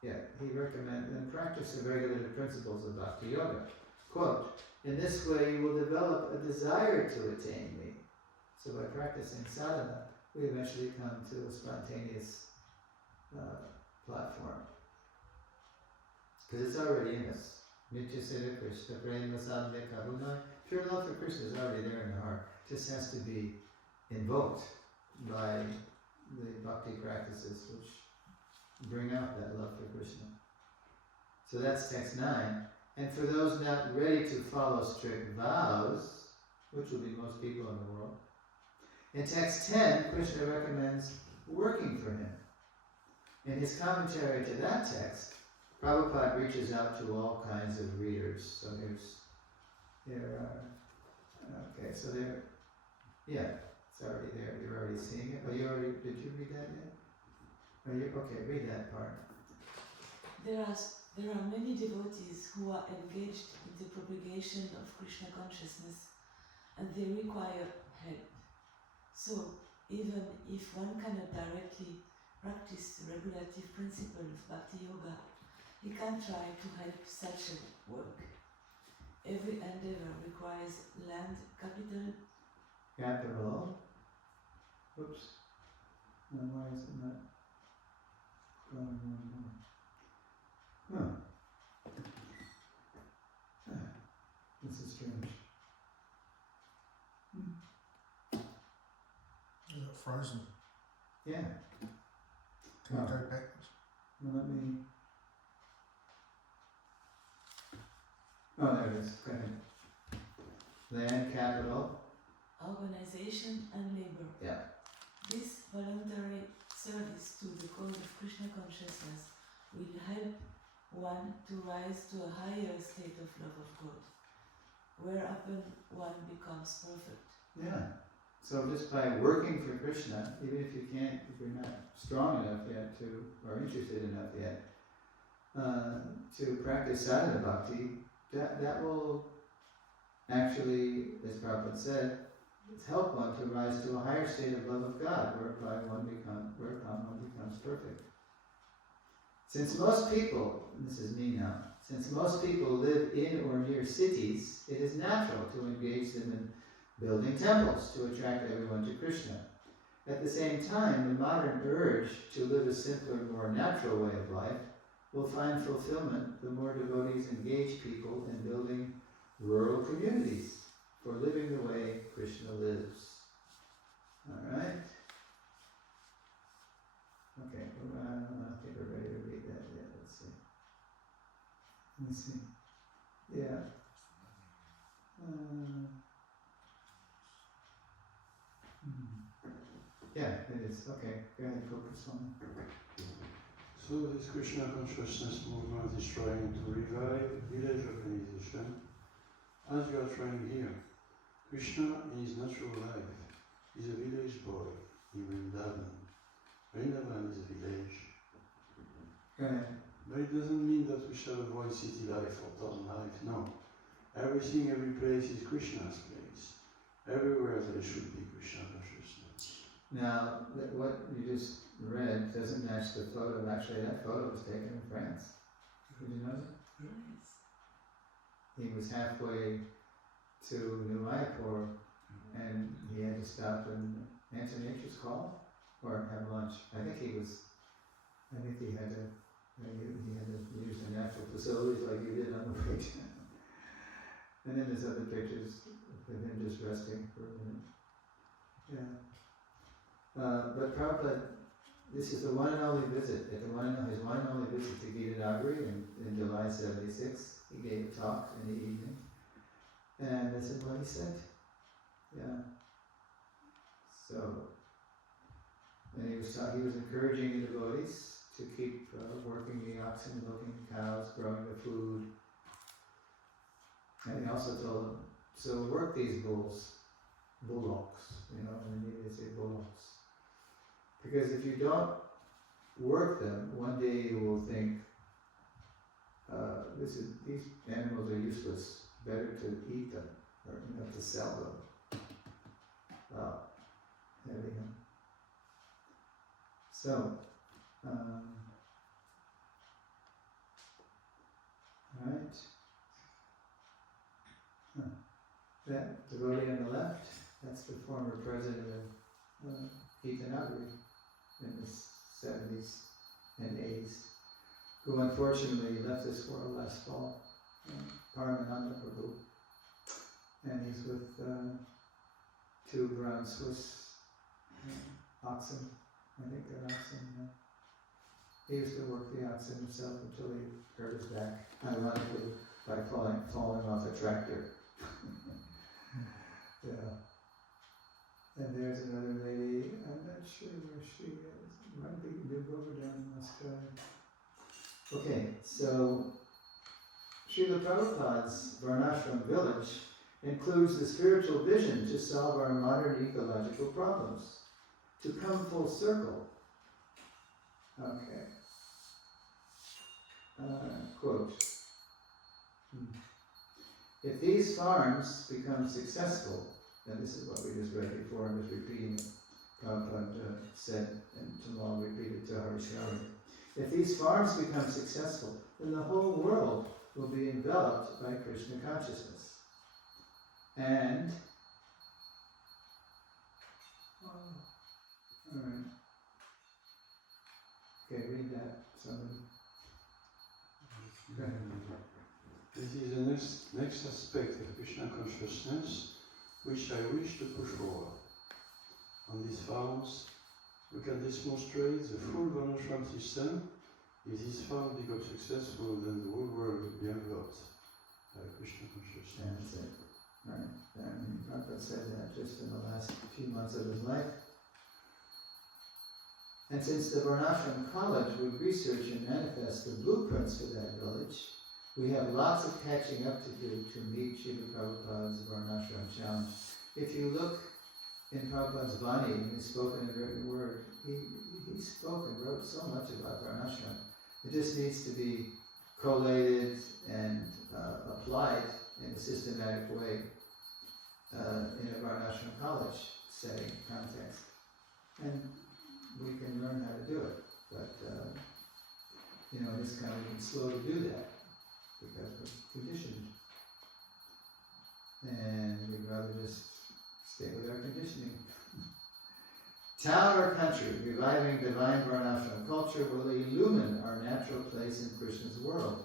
he recommends, and practice the regulative principles of Bhakti Yoga. Quote, in this way you will develop a desire to attain me. So by practicing sadhana, we eventually come to a spontaneous platform. Because it's already in us. Nitya Siddha Krishna, Prema Sadhya Karuna. Pure love for Krishna is already there in the heart. It just has to be invoked by the bhakti practices which bring out that love for Krishna. So that's text 9. And for those not ready to follow strict vows, which will be most people in the world, in text 10, Krishna recommends working for him. In his commentary to that text, Prabhupada reaches out to all kinds of readers. So it's already there. You're already seeing it. Did you read that yet? Okay, read that part. There are many devotees who are engaged in the propagation of Krishna consciousness and they require help. So, even if one cannot directly practice the regulative principle of Bhakti Yoga, he can try to help such a work. Every endeavor requires land, capital. Oops. And why is it not going on more? Huh. This is strange. Is it frozen? Yeah. Can you Oh. go backwards? Well, let me. Oh, there it is. Go ahead. Land, capital. Organization and labor. Yeah. This voluntary service to the cause of Krishna consciousness will help one to rise to a higher state of love of God, whereupon one becomes perfect. Yeah. So just by working for Krishna, even if you can't, if you're not strong enough yet to, or interested enough yet, to practice sadhana bhakti, that will actually, as Prabhupada said, help one to rise to a higher state of love of God, whereupon one becomes perfect. Since most people, and this is me now, since most people live in or near cities, it is natural to engage them in building temples to attract everyone to Krishna. At the same time, the modern urge to live a simpler, more natural way of life will find fulfillment the more devotees engage people in building rural communities for living the way Krishna lives. Alright? Okay, I don't think we're ready to read that yet. Let's see. Let me see. Yeah. Yeah, it is. Okay, go ahead, focus on it. So this Krishna consciousness movement is trying to revive village organization as you are trying here. Krishna in his natural life is a village boy in Vrindavan. Vrindavan is a village. Go ahead. But it doesn't mean that we shall avoid city life or town life, no. Everything, every place is Krishna's place. Everywhere there should be Krishna consciousness. Now, what you just read doesn't match the photo. Actually, that photo was taken in France. Did you know that? Yes. He was halfway to New Mayapur, and he had to stop and answer nature's call or have lunch. I think he had to use the natural facilities like you did on the way down. And then there's other pictures of him just resting for a minute. Yeah. But Prabhupada, this is the one and only visit, his one and only visit to Gita Nagari in July 76. He gave a talk in the evening. And this is what he said. Yeah. So, and he was encouraging the devotees to keep working the oxen, milking the cows, growing the food. And he also told them, so work these bullocks, and they say bullocks. Because if you don't work them, one day you will think, these animals are useless, better to eat them, or to sell them. Wow, heavy, huh? So, right. That devotee on the left, that's the former president of Gita Nagari in the 70s and 80s, who unfortunately left this world last fall, Paramananda Prabhu. And he's with two brown Swiss oxen. I think they're oxen. He used to work the oxen himself until he hurt his back, ironically, by falling off a tractor. Yeah. And there's another lady, I'm not sure where she is. Might be New Govardhan in Moscow. Okay, so Srila Prabhupada's Varnashram village includes the spiritual vision to solve our modern ecological problems. To come full circle. Okay. Quote. If these farms become successful, and this is what we just read before, I'm just repeating it, Prabhupada said, and Tamal repeated to Harishari. If these farms become successful, then the whole world will be enveloped by Krishna consciousness. And, alright. Okay, read that, somebody. next aspect of Krishna consciousness, which I wish to push forward. On these farms, we can demonstrate the full Varnashram system. If this farm becomes successful, then the whole world will be enveloped by Krishna consciousness. That's it. Right. I mean, Prabhupada said that just in the last few months of his life. And since the Varnashram College would research and manifest the blueprints for that village, we have lots of catching up to do to meet Srila Prabhupada's Varnashram challenge. If you look in Prabhupada's Vani, his spoken and written word, he spoke and wrote so much about Varnashram. It just needs to be collated and applied in a systematic way in a Varnashram college setting, context. And we can learn how to do it. But, in this kind of it's slow to do that because we're conditioned. And we'd rather just stay with our conditioning. Town or country, reviving divine Varnashram culture will illumine our natural place in Krishna's world.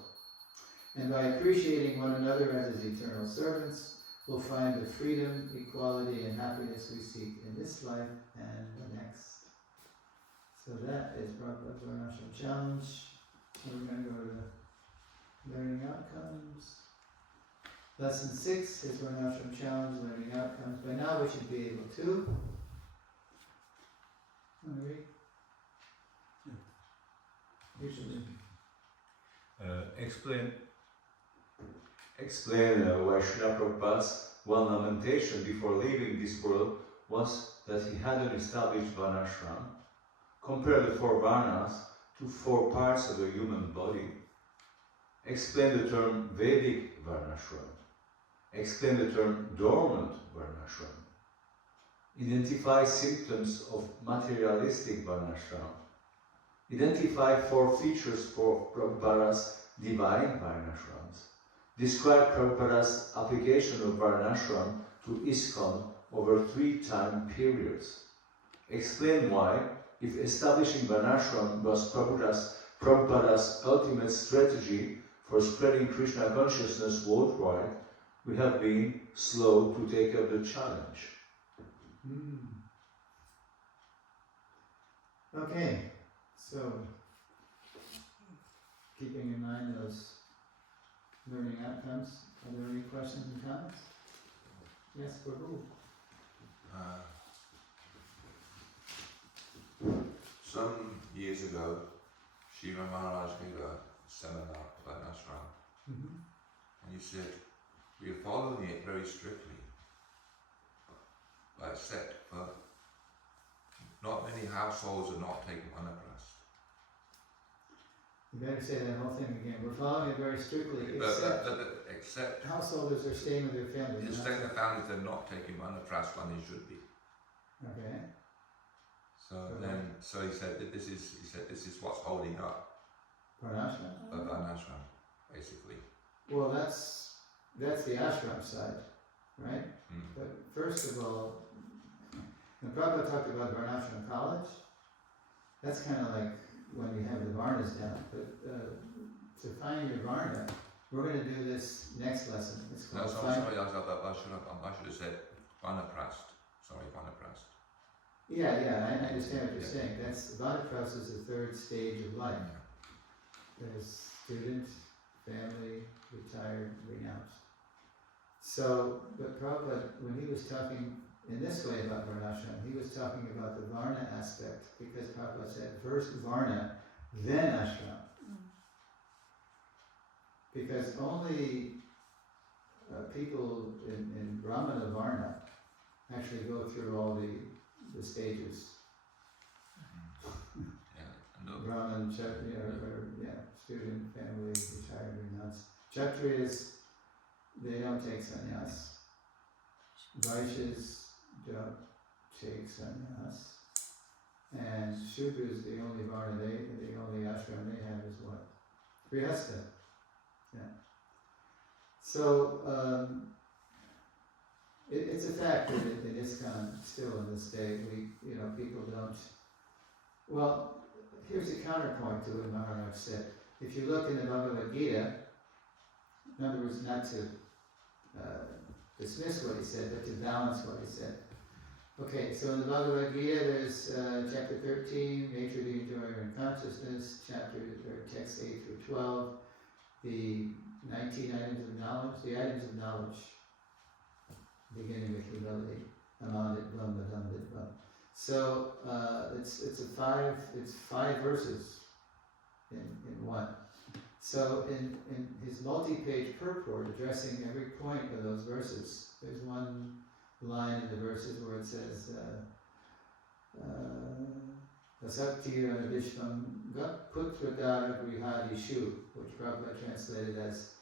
And by appreciating one another as his eternal servants, we'll find the freedom, equality, and happiness we seek in this life and the next. So that is Prabhupada's Varnashram challenge. And we're going to go to learning outcomes. Lesson 6 is Varnashram challenge, learning outcomes. By now we should be able to. Want to read? Usually. Explain why Srila Prabhupada's one lamentation before leaving this world was that he hadn't established Varnashram. Compare the 4 Varnas to 4 parts of the human body. Explain the term Vedic Varnashram. Explain the term dormant Varnashram. Identify symptoms of materialistic Varnashram. Identify 4 features for Prabhupada's divine Varnashrams. Describe Prabhupada's application of Varnashram to ISKCON over 3 time periods. Explain why, if establishing Varnashram was Prabhupada's ultimate strategy for spreading Krishna consciousness worldwide, we have been slow to take up the challenge. Okay, so keeping in mind those learning outcomes, are there any questions and comments? Yes, Prabhu. Some years ago, Shiva Maharaj gave a seminar about Ashram, and he said, we are following it very strictly, except for not many households are not taking Vanaprastha. You better say that whole thing again. We're following it very strictly, Except householders are staying with their families. instead of the families, they're not taking Vanaprastha when they should be. Okay. So he said that this is what's holding up Varnashram? Varnashram, basically. Well, that's the ashram side, right? But first of all, when Prabhupada talked about Varnashram college, that's kind of like when you have the Varnas down. But to find your Varna, we're going to do this next lesson. It's No, called sorry, I should have said Vanaprastha. Sorry, Vanaprastha. Yeah, I understand what you're saying. That's Vanaprastha is the 3rd stage of life. There's student, family, retired, renounced. So, but Prabhupada, when he was talking in this way about Varnashram, he was talking about the Varna aspect, because Prabhupada said first Varna, then Ashram. Because only people in Brahmana Varna actually go through all the stages. Brahman, student, family, retired, renounced. Kshatriyas, they don't take sannyas. Vaishyas don't take sannyas. And Shudras, the only varna, the only ashram they have is what? Grihastha. Yeah. So, it's a fact that in ISKCON, still in this day, people don't. Well, here's a counterpoint to what Maharaj said. If you look in the Bhagavad Gita, in other words, not to dismiss what he said, but to balance what he said. Okay, so in the Bhagavad Gita, there's chapter 13, nature of the enjoyer in consciousness, text 8 through 12, the 19 items of knowledge, the items of knowledge, beginning with humility, amandit brahma dandit brahma. So it's 5 verses in one. So in his multi-page purport addressing every point of those verses, there's one line in the verses where it says Vasaktir Anavishvam Gat Putradara Grihadishu, which Prabhupada translated as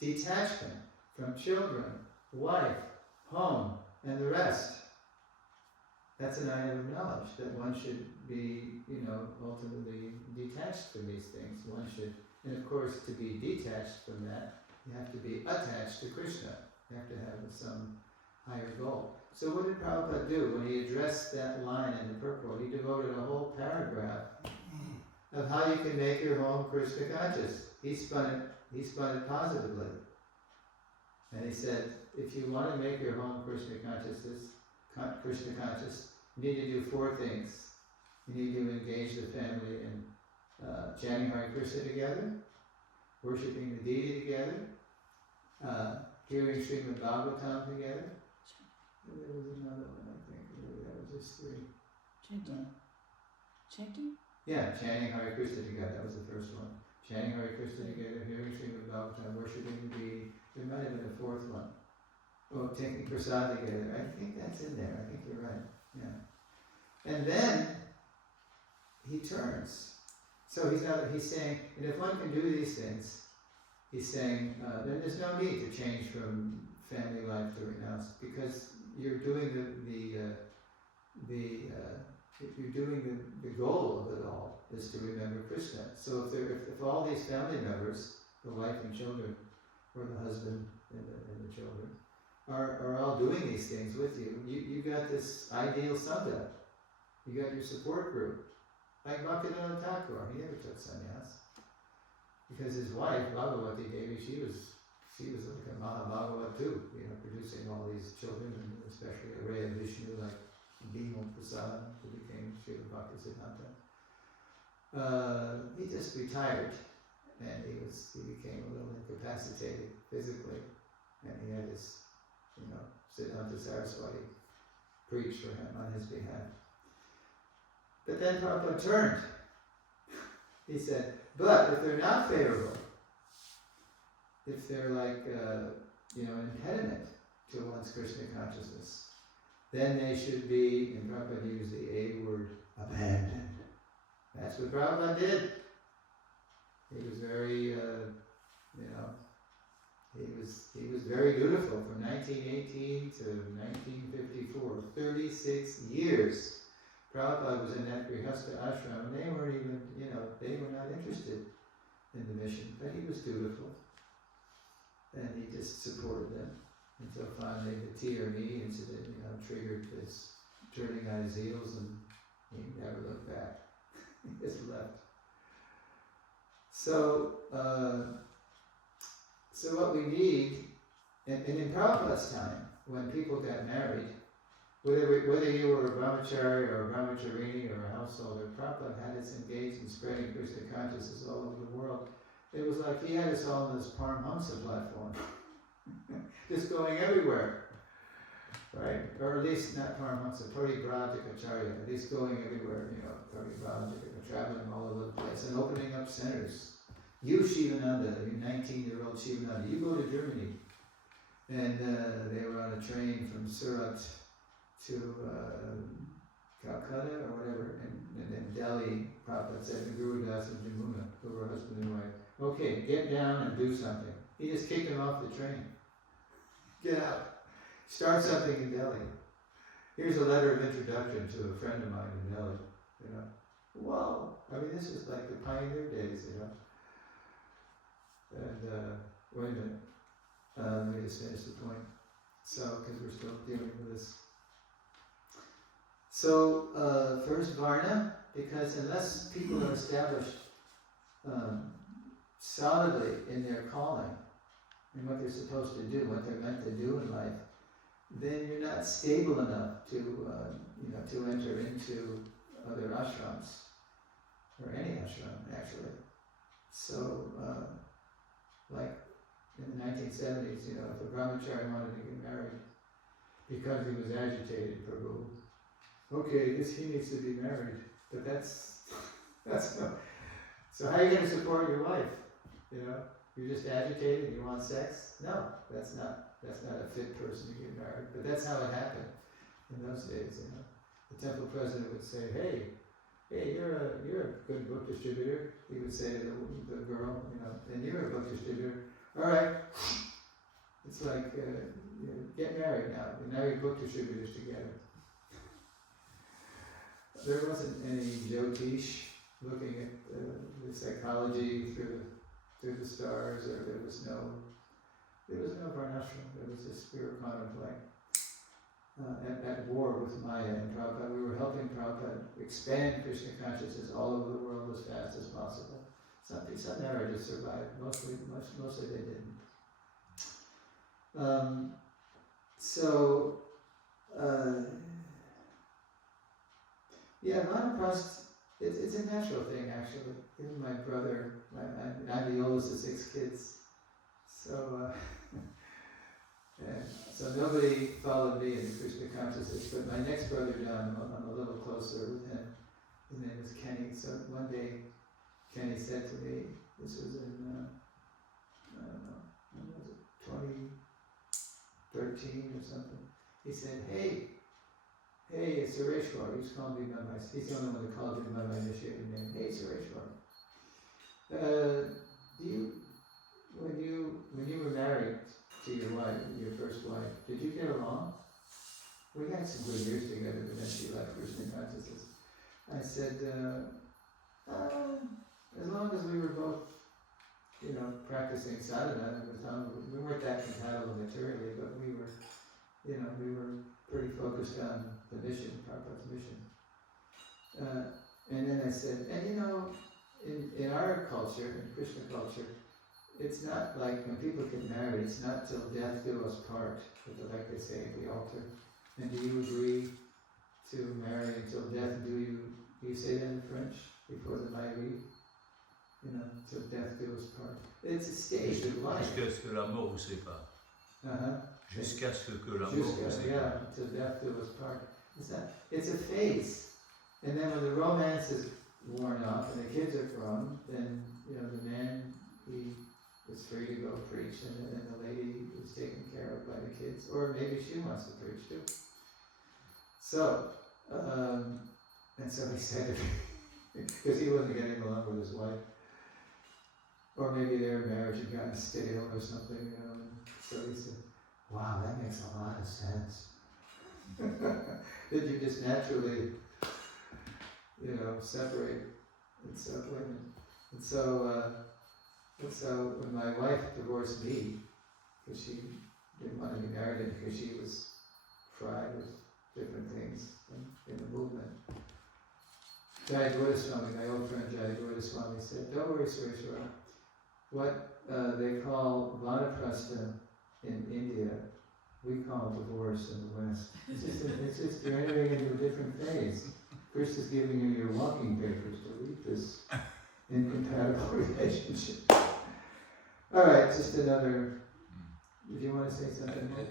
detachment from children, wife, home, and the rest. That's an item of knowledge, that one should be, ultimately detached from these things. One should, and of course, to be detached from that, you have to be attached to Krishna. You have to have some higher goal. So what did Prabhupada do when he addressed that line in the purport? He devoted a whole paragraph of how you can make your home Krishna conscious. He spun it positively. And he said, if you want to make your home Krishna conscious, you need to do 4 things. You need to engage the family in chanting Hare Krishna together, worshipping the deity together, hearing Srimad Bhagavatam together. And there was another one, I think. Maybe that was just 3. Chanting? Chanting? Yeah, chanting Hare Krishna together. That was the first one. Chanting Hare Krishna together, hearing Srimad Bhagavatam, worshipping the deity. There might have been a 4th one. Oh, taking prasad together. I think that's in there. I think you're right. Yeah. And then he turns. So he's saying, and if one can do these things, he's saying, then there's no need to change from family life to renounce, because you're doing the goal of it all is to remember Krishna. So if all these family members, the wife and children, or the husband and the children, are all doing these things with you, you got this ideal sangha. You got your support group. Like Bhaktivinoda Thakur, he never took sannyas. Because his wife, Bhagavati Devi, she was like a Mahabhagavad too, producing all these children, and especially a ray of Vishnu like Bhima Prasad, who became Srila Bhaktisiddhanta. He just retired, and he became a little incapacitated physically, and he had his, Siddhanta Saraswati preach for him on his behalf. But then Prabhupada turned. He said, but if they're not favorable, if they're like, an impediment to one's Krishna consciousness, then they should be, and Prabhupada used the A word, abandoned. That's what Prabhupada did. He was very, he was very dutiful from 1918 to 1954, 36 years. Prabhupada was in that Grihastha ashram, and they weren't even, they were not interested in the mission, but he was dutiful. And he just supported them until finally the T.R.M. incident, triggered this turning on his heels, and he never looked back. He just left. So what we need, and in Prabhupada's time, when people got married, whether you were a brahmachari or a brahmacharini or a householder, Prabhupada had us engaged in spreading Krishna consciousness all over the world. It was like he had us all on this Paramhamsa platform, just going everywhere, right? Or at least not Paramhamsa, Parivrajaka Acarya, at least going everywhere, Parivrajaka, traveling all over the place and opening up centers. You Shivananda, you 19-year-old Shivananda, you go to Germany. And they were on a train from Surat to Calcutta or whatever, and then Delhi, Prabhupada said to Guru Das and Jamuna, who were husband and wife, okay, get down and do something. He just kicked him off the train. Get out. Start something in Delhi. Here's a letter of introduction to a friend of mine in Delhi. Whoa. I mean, this is like the pioneer days, And, wait a minute. Let me just finish the point. So, because we're still dealing with this. So, first Varna, because unless people are established solidly in their calling, and what they're supposed to do, what they're meant to do in life, then you're not stable enough to, to enter into other ashrams, or any ashram actually. So, like in the 1970s, if a brahmachari wanted to get married because he was agitated, Prabhu, okay, he needs to be married, but that's no. So how are you going to support your wife? You're just agitated, you want sex? No, that's not a fit person to get married. But that's how it happened in those days. The temple president would say, "Hey, you're a good book distributor." He would say to the girl, "And you're a book distributor. All right, it's like get married now. Now you're book distributors together." There wasn't any Jyotish looking at the psychology through the stars, or there was no varnashram. There was just, we were kind of like at war with Maya and Prabhupada. We were helping Prabhupada expand Krishna consciousness all over the world as fast as possible. Some marriages survived. Mostly they didn't. Vanaprastha, it's a natural thing actually. Even my brother, I'm the oldest of 6 kids, so so nobody followed me into Krishna consciousness. But my next brother down, I'm a little closer with him. His name is Kenny. So one day, Kenny said to me, this was in I don't know, when was it, 2013 or something. He said, "Hey, Suresvara," he's called me by he's the only one that called me by my initiated name. "Hey, Suresvara, when you were married to your wife, your first wife, did you get along? We had some good years together, but then she left Krishna consciousness." I said, as long as we were both, practicing sadhana at the time, we weren't that compatible materially, but we were pretty focused on the mission, Prabhupada's mission. And then I said, in our culture, in Krishna culture, it's not like when people get married, it's not till death do us part, like they say at the altar. And do you agree to marry until death do you say that in French, before the Maïri? Till death do us part. It's a stage of life. Jusqu'à ce que la mort vous sépare. Jusqu'à ce que la mort vous sépare. Yeah, till death do us part. It's a phase. And then when the romance is worn off and the kids are grown, then, the man, he is free to go preach, and the lady is taken care of by the kids. Or maybe she wants to preach too. So, and so he said, because he wasn't getting along with his wife, or maybe their marriage had gotten stale or something, so he said, "Wow, that makes a lot of sense." That you just naturally, separate and separate. And so when my wife divorced me, because she didn't want to be married and because she was fried with different things in the movement, Jayagurda Swami, my old friend Jayagurda Swami, said, "Don't worry, Suresvara. What they call vanaprastha in India, we call divorce in the West. It's just you're entering into a different phase. First is giving you your walking papers to leave this incompatible relationship." All right, just another. Did you want to say something more?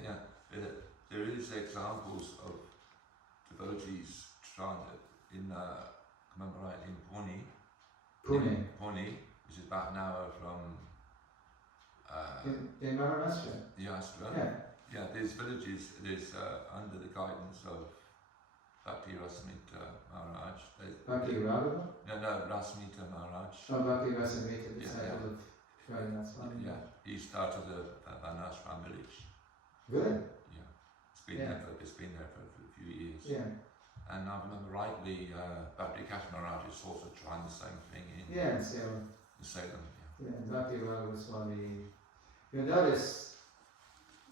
There is examples of devotees chanted in, remember right, in Pune. Pune, which is about an hour from. In Maharashtra. Yeah. Yeah, there's villages. There's under the guidance of Bhakti Rasamita Maharaj. Bhakti Raghava? No, Rasamita Maharaj. Oh, Bhakti Rasamita, the disciple of Raghunath Swami. Yeah, he started a Vanashram village. Good. Yeah, it's been there for a few years. Yeah. And I remember rightly, Bhakti Kash Maharaj is also trying the same thing in Salem. Salem. Yeah, Bhakti Raghava Swami. You'll notice,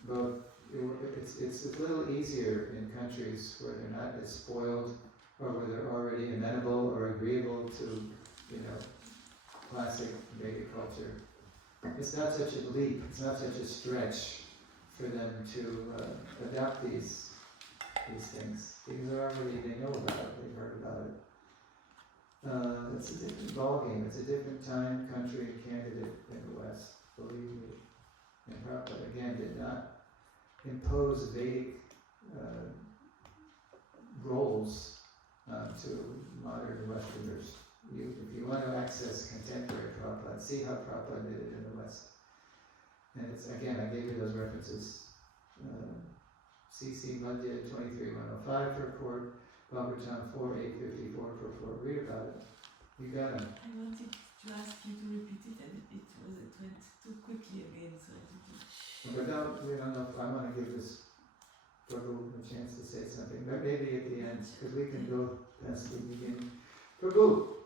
both. It's a little easier in countries where they're not as spoiled, or where they're already amenable or agreeable to, classic Vedic culture. it's not such a leap, it's not such a stretch for them to adopt these things. Because they know about it, they've heard about it. It's a different ballgame, it's a different time, country, and candidate in the West, believe me. And Prabhupada again did not impose Vedic roles to modern Westerners. If you want to access contemporary Prabhupada, see how Prabhupada did it in the West. And it's, again, I gave you those references. CC Madhya 23:105 per port, Bhagavatam 4:854 per port. Read about it. You got it. I wanted to ask you to repeat it, and it went too quickly again, so I didn't. But we don't know if I want to give this Prabhu a chance to say something. But maybe at the end, because we can go past the beginning. Prabhu.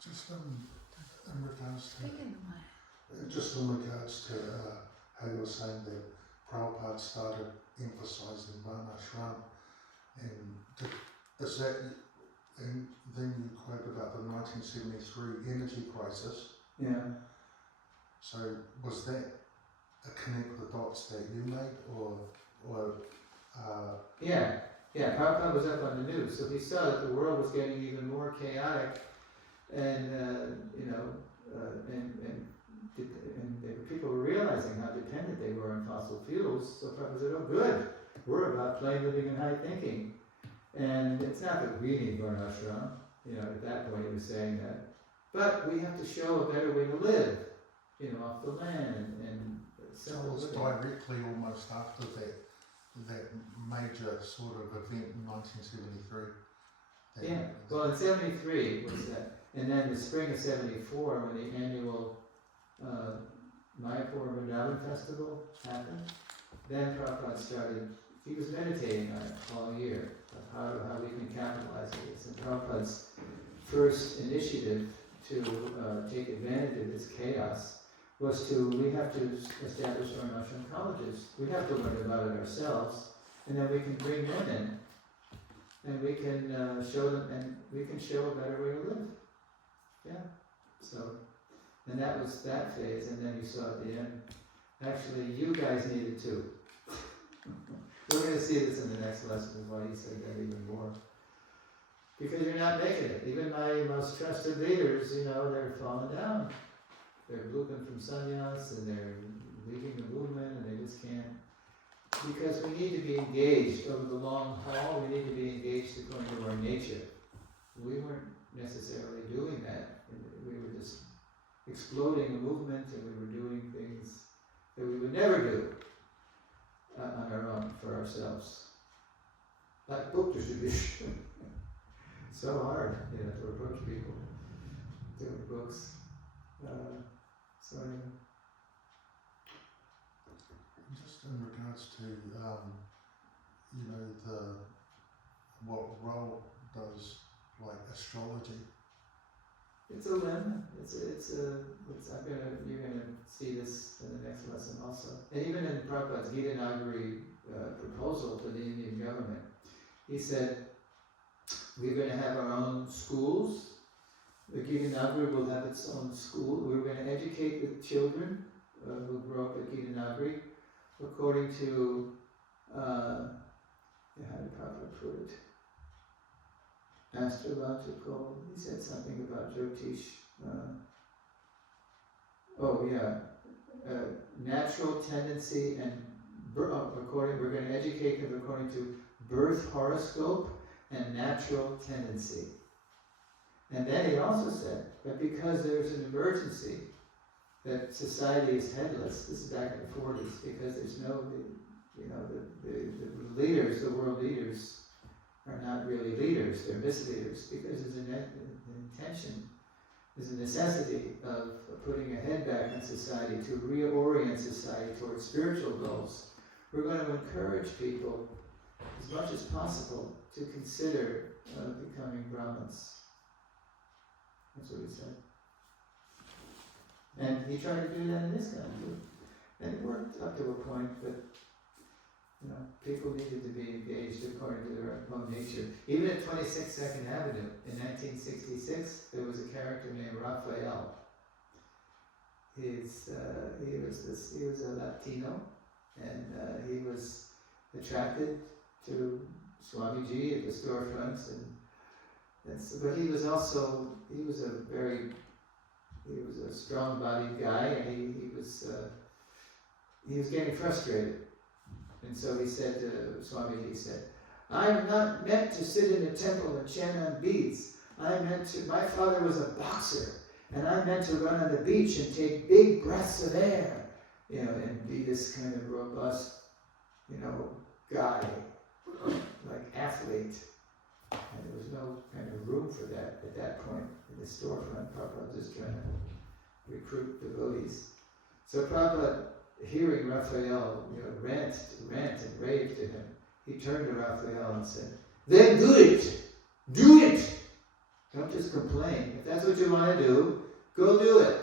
Just in regards to Speaking of my just in regards to how you were saying that Prabhupada started emphasising Varnashram, and is that, and then you quote about the 1973 energy crisis. Yeah. So was that a connect the dots that you made, or Yeah, Prabhupada was up on the news, so he saw that the world was getting even more chaotic, and people were realizing how dependent they were on fossil fuels. So Prabhupada said, "Oh, good, we're about plain living and high thinking." And it's not that we need Varnashram, at that point he was saying that, but we have to show a better way to live, off the land and so it was directly almost after that major sort of event in 1973. Yeah, well, in 73 was that, and then the spring of 74, when the annual Mayapur Vrindavan festival happened, then Prabhupada started, he was meditating on it all year, of how we can capitalize on this. And Prabhupada's first initiative to take advantage of this chaos was we have to establish our Varnashram colleges. We have to learn about it ourselves, and then we can bring them in, and we can show them, and we can show a better way to live. Yeah. So, and that was that phase, and then you saw at the end, actually, you guys needed too. We're going to see this in the next lesson, why he said that even more. Because you're not making it. Even my most trusted leaders, they're falling down. They're looking from sannyas, and they're leaving the movement, and they just can't. Because we need to be engaged over the long haul, we need to be engaged according to our nature. We weren't necessarily doing that. We were just exploding a movement, and we were doing things that we would never do on our own, for ourselves. Like book distribution. So hard, to approach people, doing books. Just in regards to what role does astrology? It's a limb. You're gonna see this in the next lesson also. And even in Prabhupada's Gita Nagari proposal to the Indian government, he said, we're going to have our own schools. The Gita Nagari will have its own school. We're going to educate the children who grow up at Gita Nagari according to, how did Prabhupada put it? Astrological, he said something about Jyotish. Natural tendency and we're going to educate them according to birth horoscope and natural tendency. And then he also said that because there's an emergency, that society is headless, this is back in the 40s, because there's no, the leaders, the world leaders, are not really leaders, they're misleaders, because there's an intention, there's a necessity of putting a head back in society to reorient society towards spiritual goals. We're going to encourage people as much as possible to consider becoming Brahmins. That's what he said. And he tried to do that in this country too. And it worked up to a point, but people needed to be engaged according to their own nature. Even at 26 Second Avenue in 1966, there was a character named Raphael. he was a Latino, and he was attracted to Swamiji at the storefronts, but he was a strong-bodied guy, and he was getting frustrated, and so he said to Swamiji, "I'm not meant to sit in a temple and chant on beads. My father was a boxer, and I'm meant to run on the beach and take big breaths of air, and be this kind of robust, guy, like athlete." And there was no kind of room for that at that point in the storefront. Prabhupada was just trying to recruit devotees. So Prabhupada, hearing Raphael, rant and rave to him, he turned to Raphael and said, "Then do it! Do it! Don't just complain. If that's what you want to do, go do it.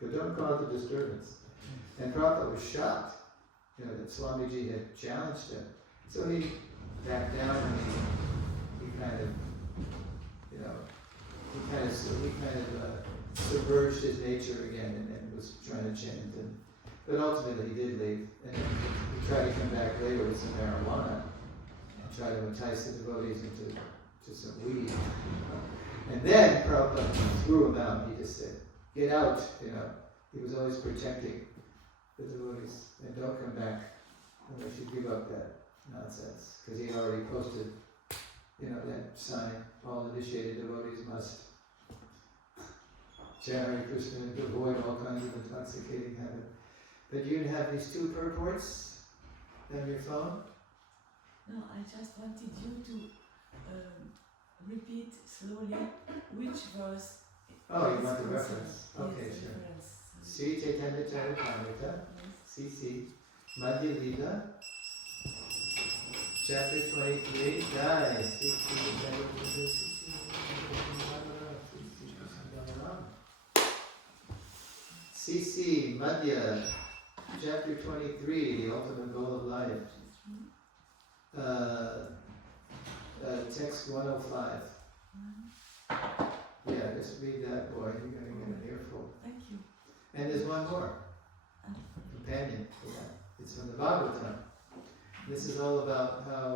But don't cause a disturbance." And Prabhupada was shocked, that Swamiji had challenged him. So he backed down and he kind of submerged his nature again and was trying to chant. But ultimately he did leave. And then he tried to come back later with some marijuana and try to entice the devotees into some weed. And then Prabhupada threw him out. He just said, "Get out," He was always protecting the devotees. And don't come back unless you give up that nonsense. Because he already posted, that sign, all initiated devotees must chant Hare Krishna and avoid all kinds of intoxicating habit. But you have these two purports on your phone? No, I just wanted you to repeat slowly which verse. Oh, you want the reference? Okay, yes, sure. Reference. Sri Chaitanya Charitamrita, CC, Madhya Lila, chapter 23, Jai, Sri Chaitanya CC, Madhya, chapter 23, the ultimate goal of life. Text 105. Yeah, just read that, boy. You're going to get an earful. Thank you. And there's one more companion to that. It's from the Bhagavatam. This is all about how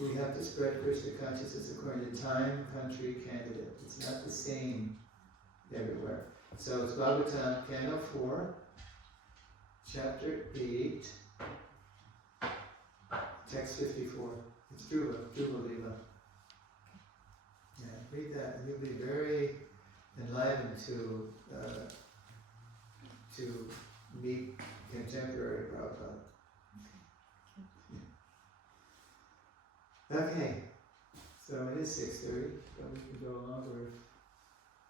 we have to spread Krishna consciousness according to time, country, candidate. It's not the same everywhere. So it's Bhagavatam, Canto 4, Chapter 8, Text 54. It's Dhruva Lila. Yeah, read that and you'll be very enlivened to meet contemporary Prabhupada. Okay, so it is 6:30, so we can go longer if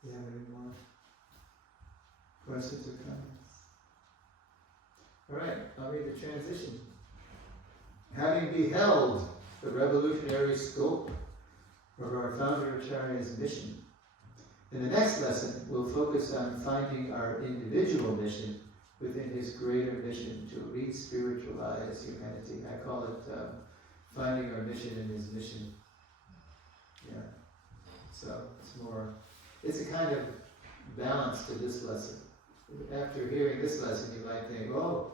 you have any more questions or comments. Alright, I'll read the transition. Having beheld the revolutionary scope of our founder Acharya's mission, in the next lesson we'll focus on finding our individual mission within his greater mission to re-spiritualize humanity. I call it finding our mission in his mission. Yeah. So it's a kind of balance to this lesson. After hearing this lesson, you might think, oh,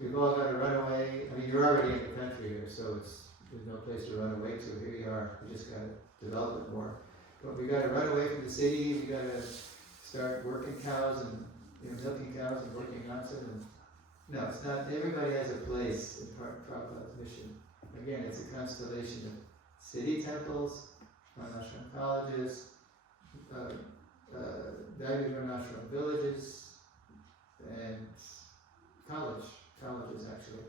we've all got to run away. I mean, you're already in the country here, so there's no place to run away to. Here you are. We just got to develop it more. But we got to run away from the city. We got to start working cows and milking cows and working oxen. No, it's not. Everybody has a place in Prabhupada's mission. Again, it's a constellation of city temples, Varnashram colleges, Daily Varnashram villages, and colleges actually,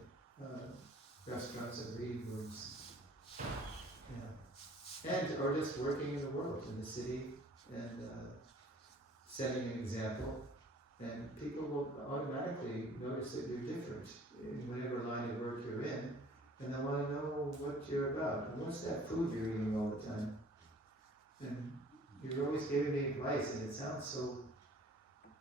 restaurants and reading rooms, or just working in the world, in the city, and setting an example, and people will automatically notice that you're different in whatever line of work you're in, and they want to know what you're about, and what's that food you're eating all the time, and you're always giving me advice, and it sounds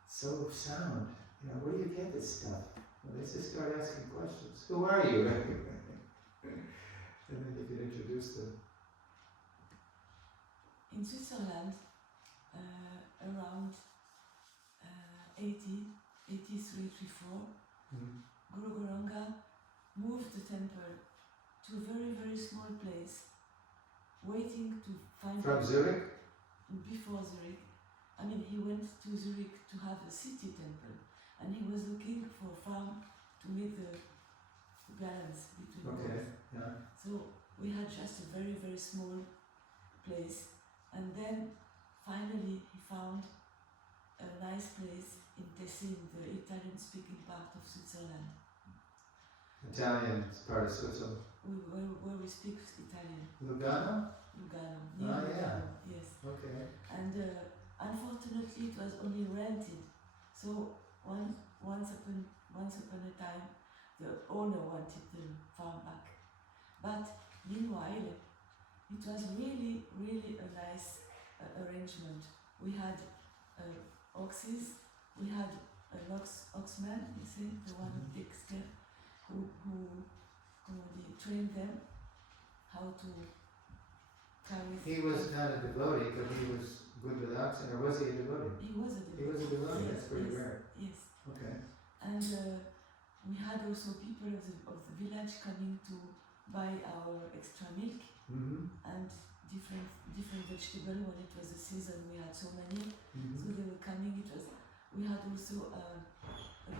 so sound. Where do you get this stuff? Well, let's just start asking questions. Who are you? And then you can introduce them. In Switzerland, around 20 years ago, there was a revolution. It was called the Revolution. It was the reference. Uh-huh. It was the reference. So 83-84, Mm. Guru Goranga moved the temple to a very, very small place, waiting to find From Zurich? before Zurich. I mean, he went to Zurich to have a city temple, and he was looking for a farm to make the balance between Okay, both. yeah. So we had just a very, very small place, and then finally he found a nice place in Tessin, the Italian-speaking part of Switzerland, Italian is part of Switzerland. where we speak Italian. Lugano? Lugano, Ah, near yeah. Lugano, yes. Okay. And unfortunately, it was only rented. So once upon a time, the owner wanted the farm back. But meanwhile, it was really, really a nice arrangement. We had oxes, we had an oxman, you see, the one who takes care, who trained them how to carry. He was not a devotee, but he was good with oxen, or was he a devotee? He was a devotee. He was a devotee, Yes, that's pretty yes, rare. Yes. Okay. And we had also people of the village coming to buy our extra milk Mm-hmm. and different vegetables when it was the season. We had so many, Mm-hmm. so they were coming. We had also a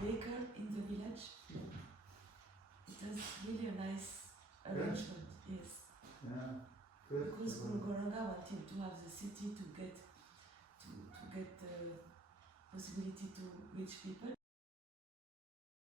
baker in the village. It was really a nice arrangement. Yes. Yeah. Good. Because Guru Goranga wanted to have the city to get the possibility to reach people,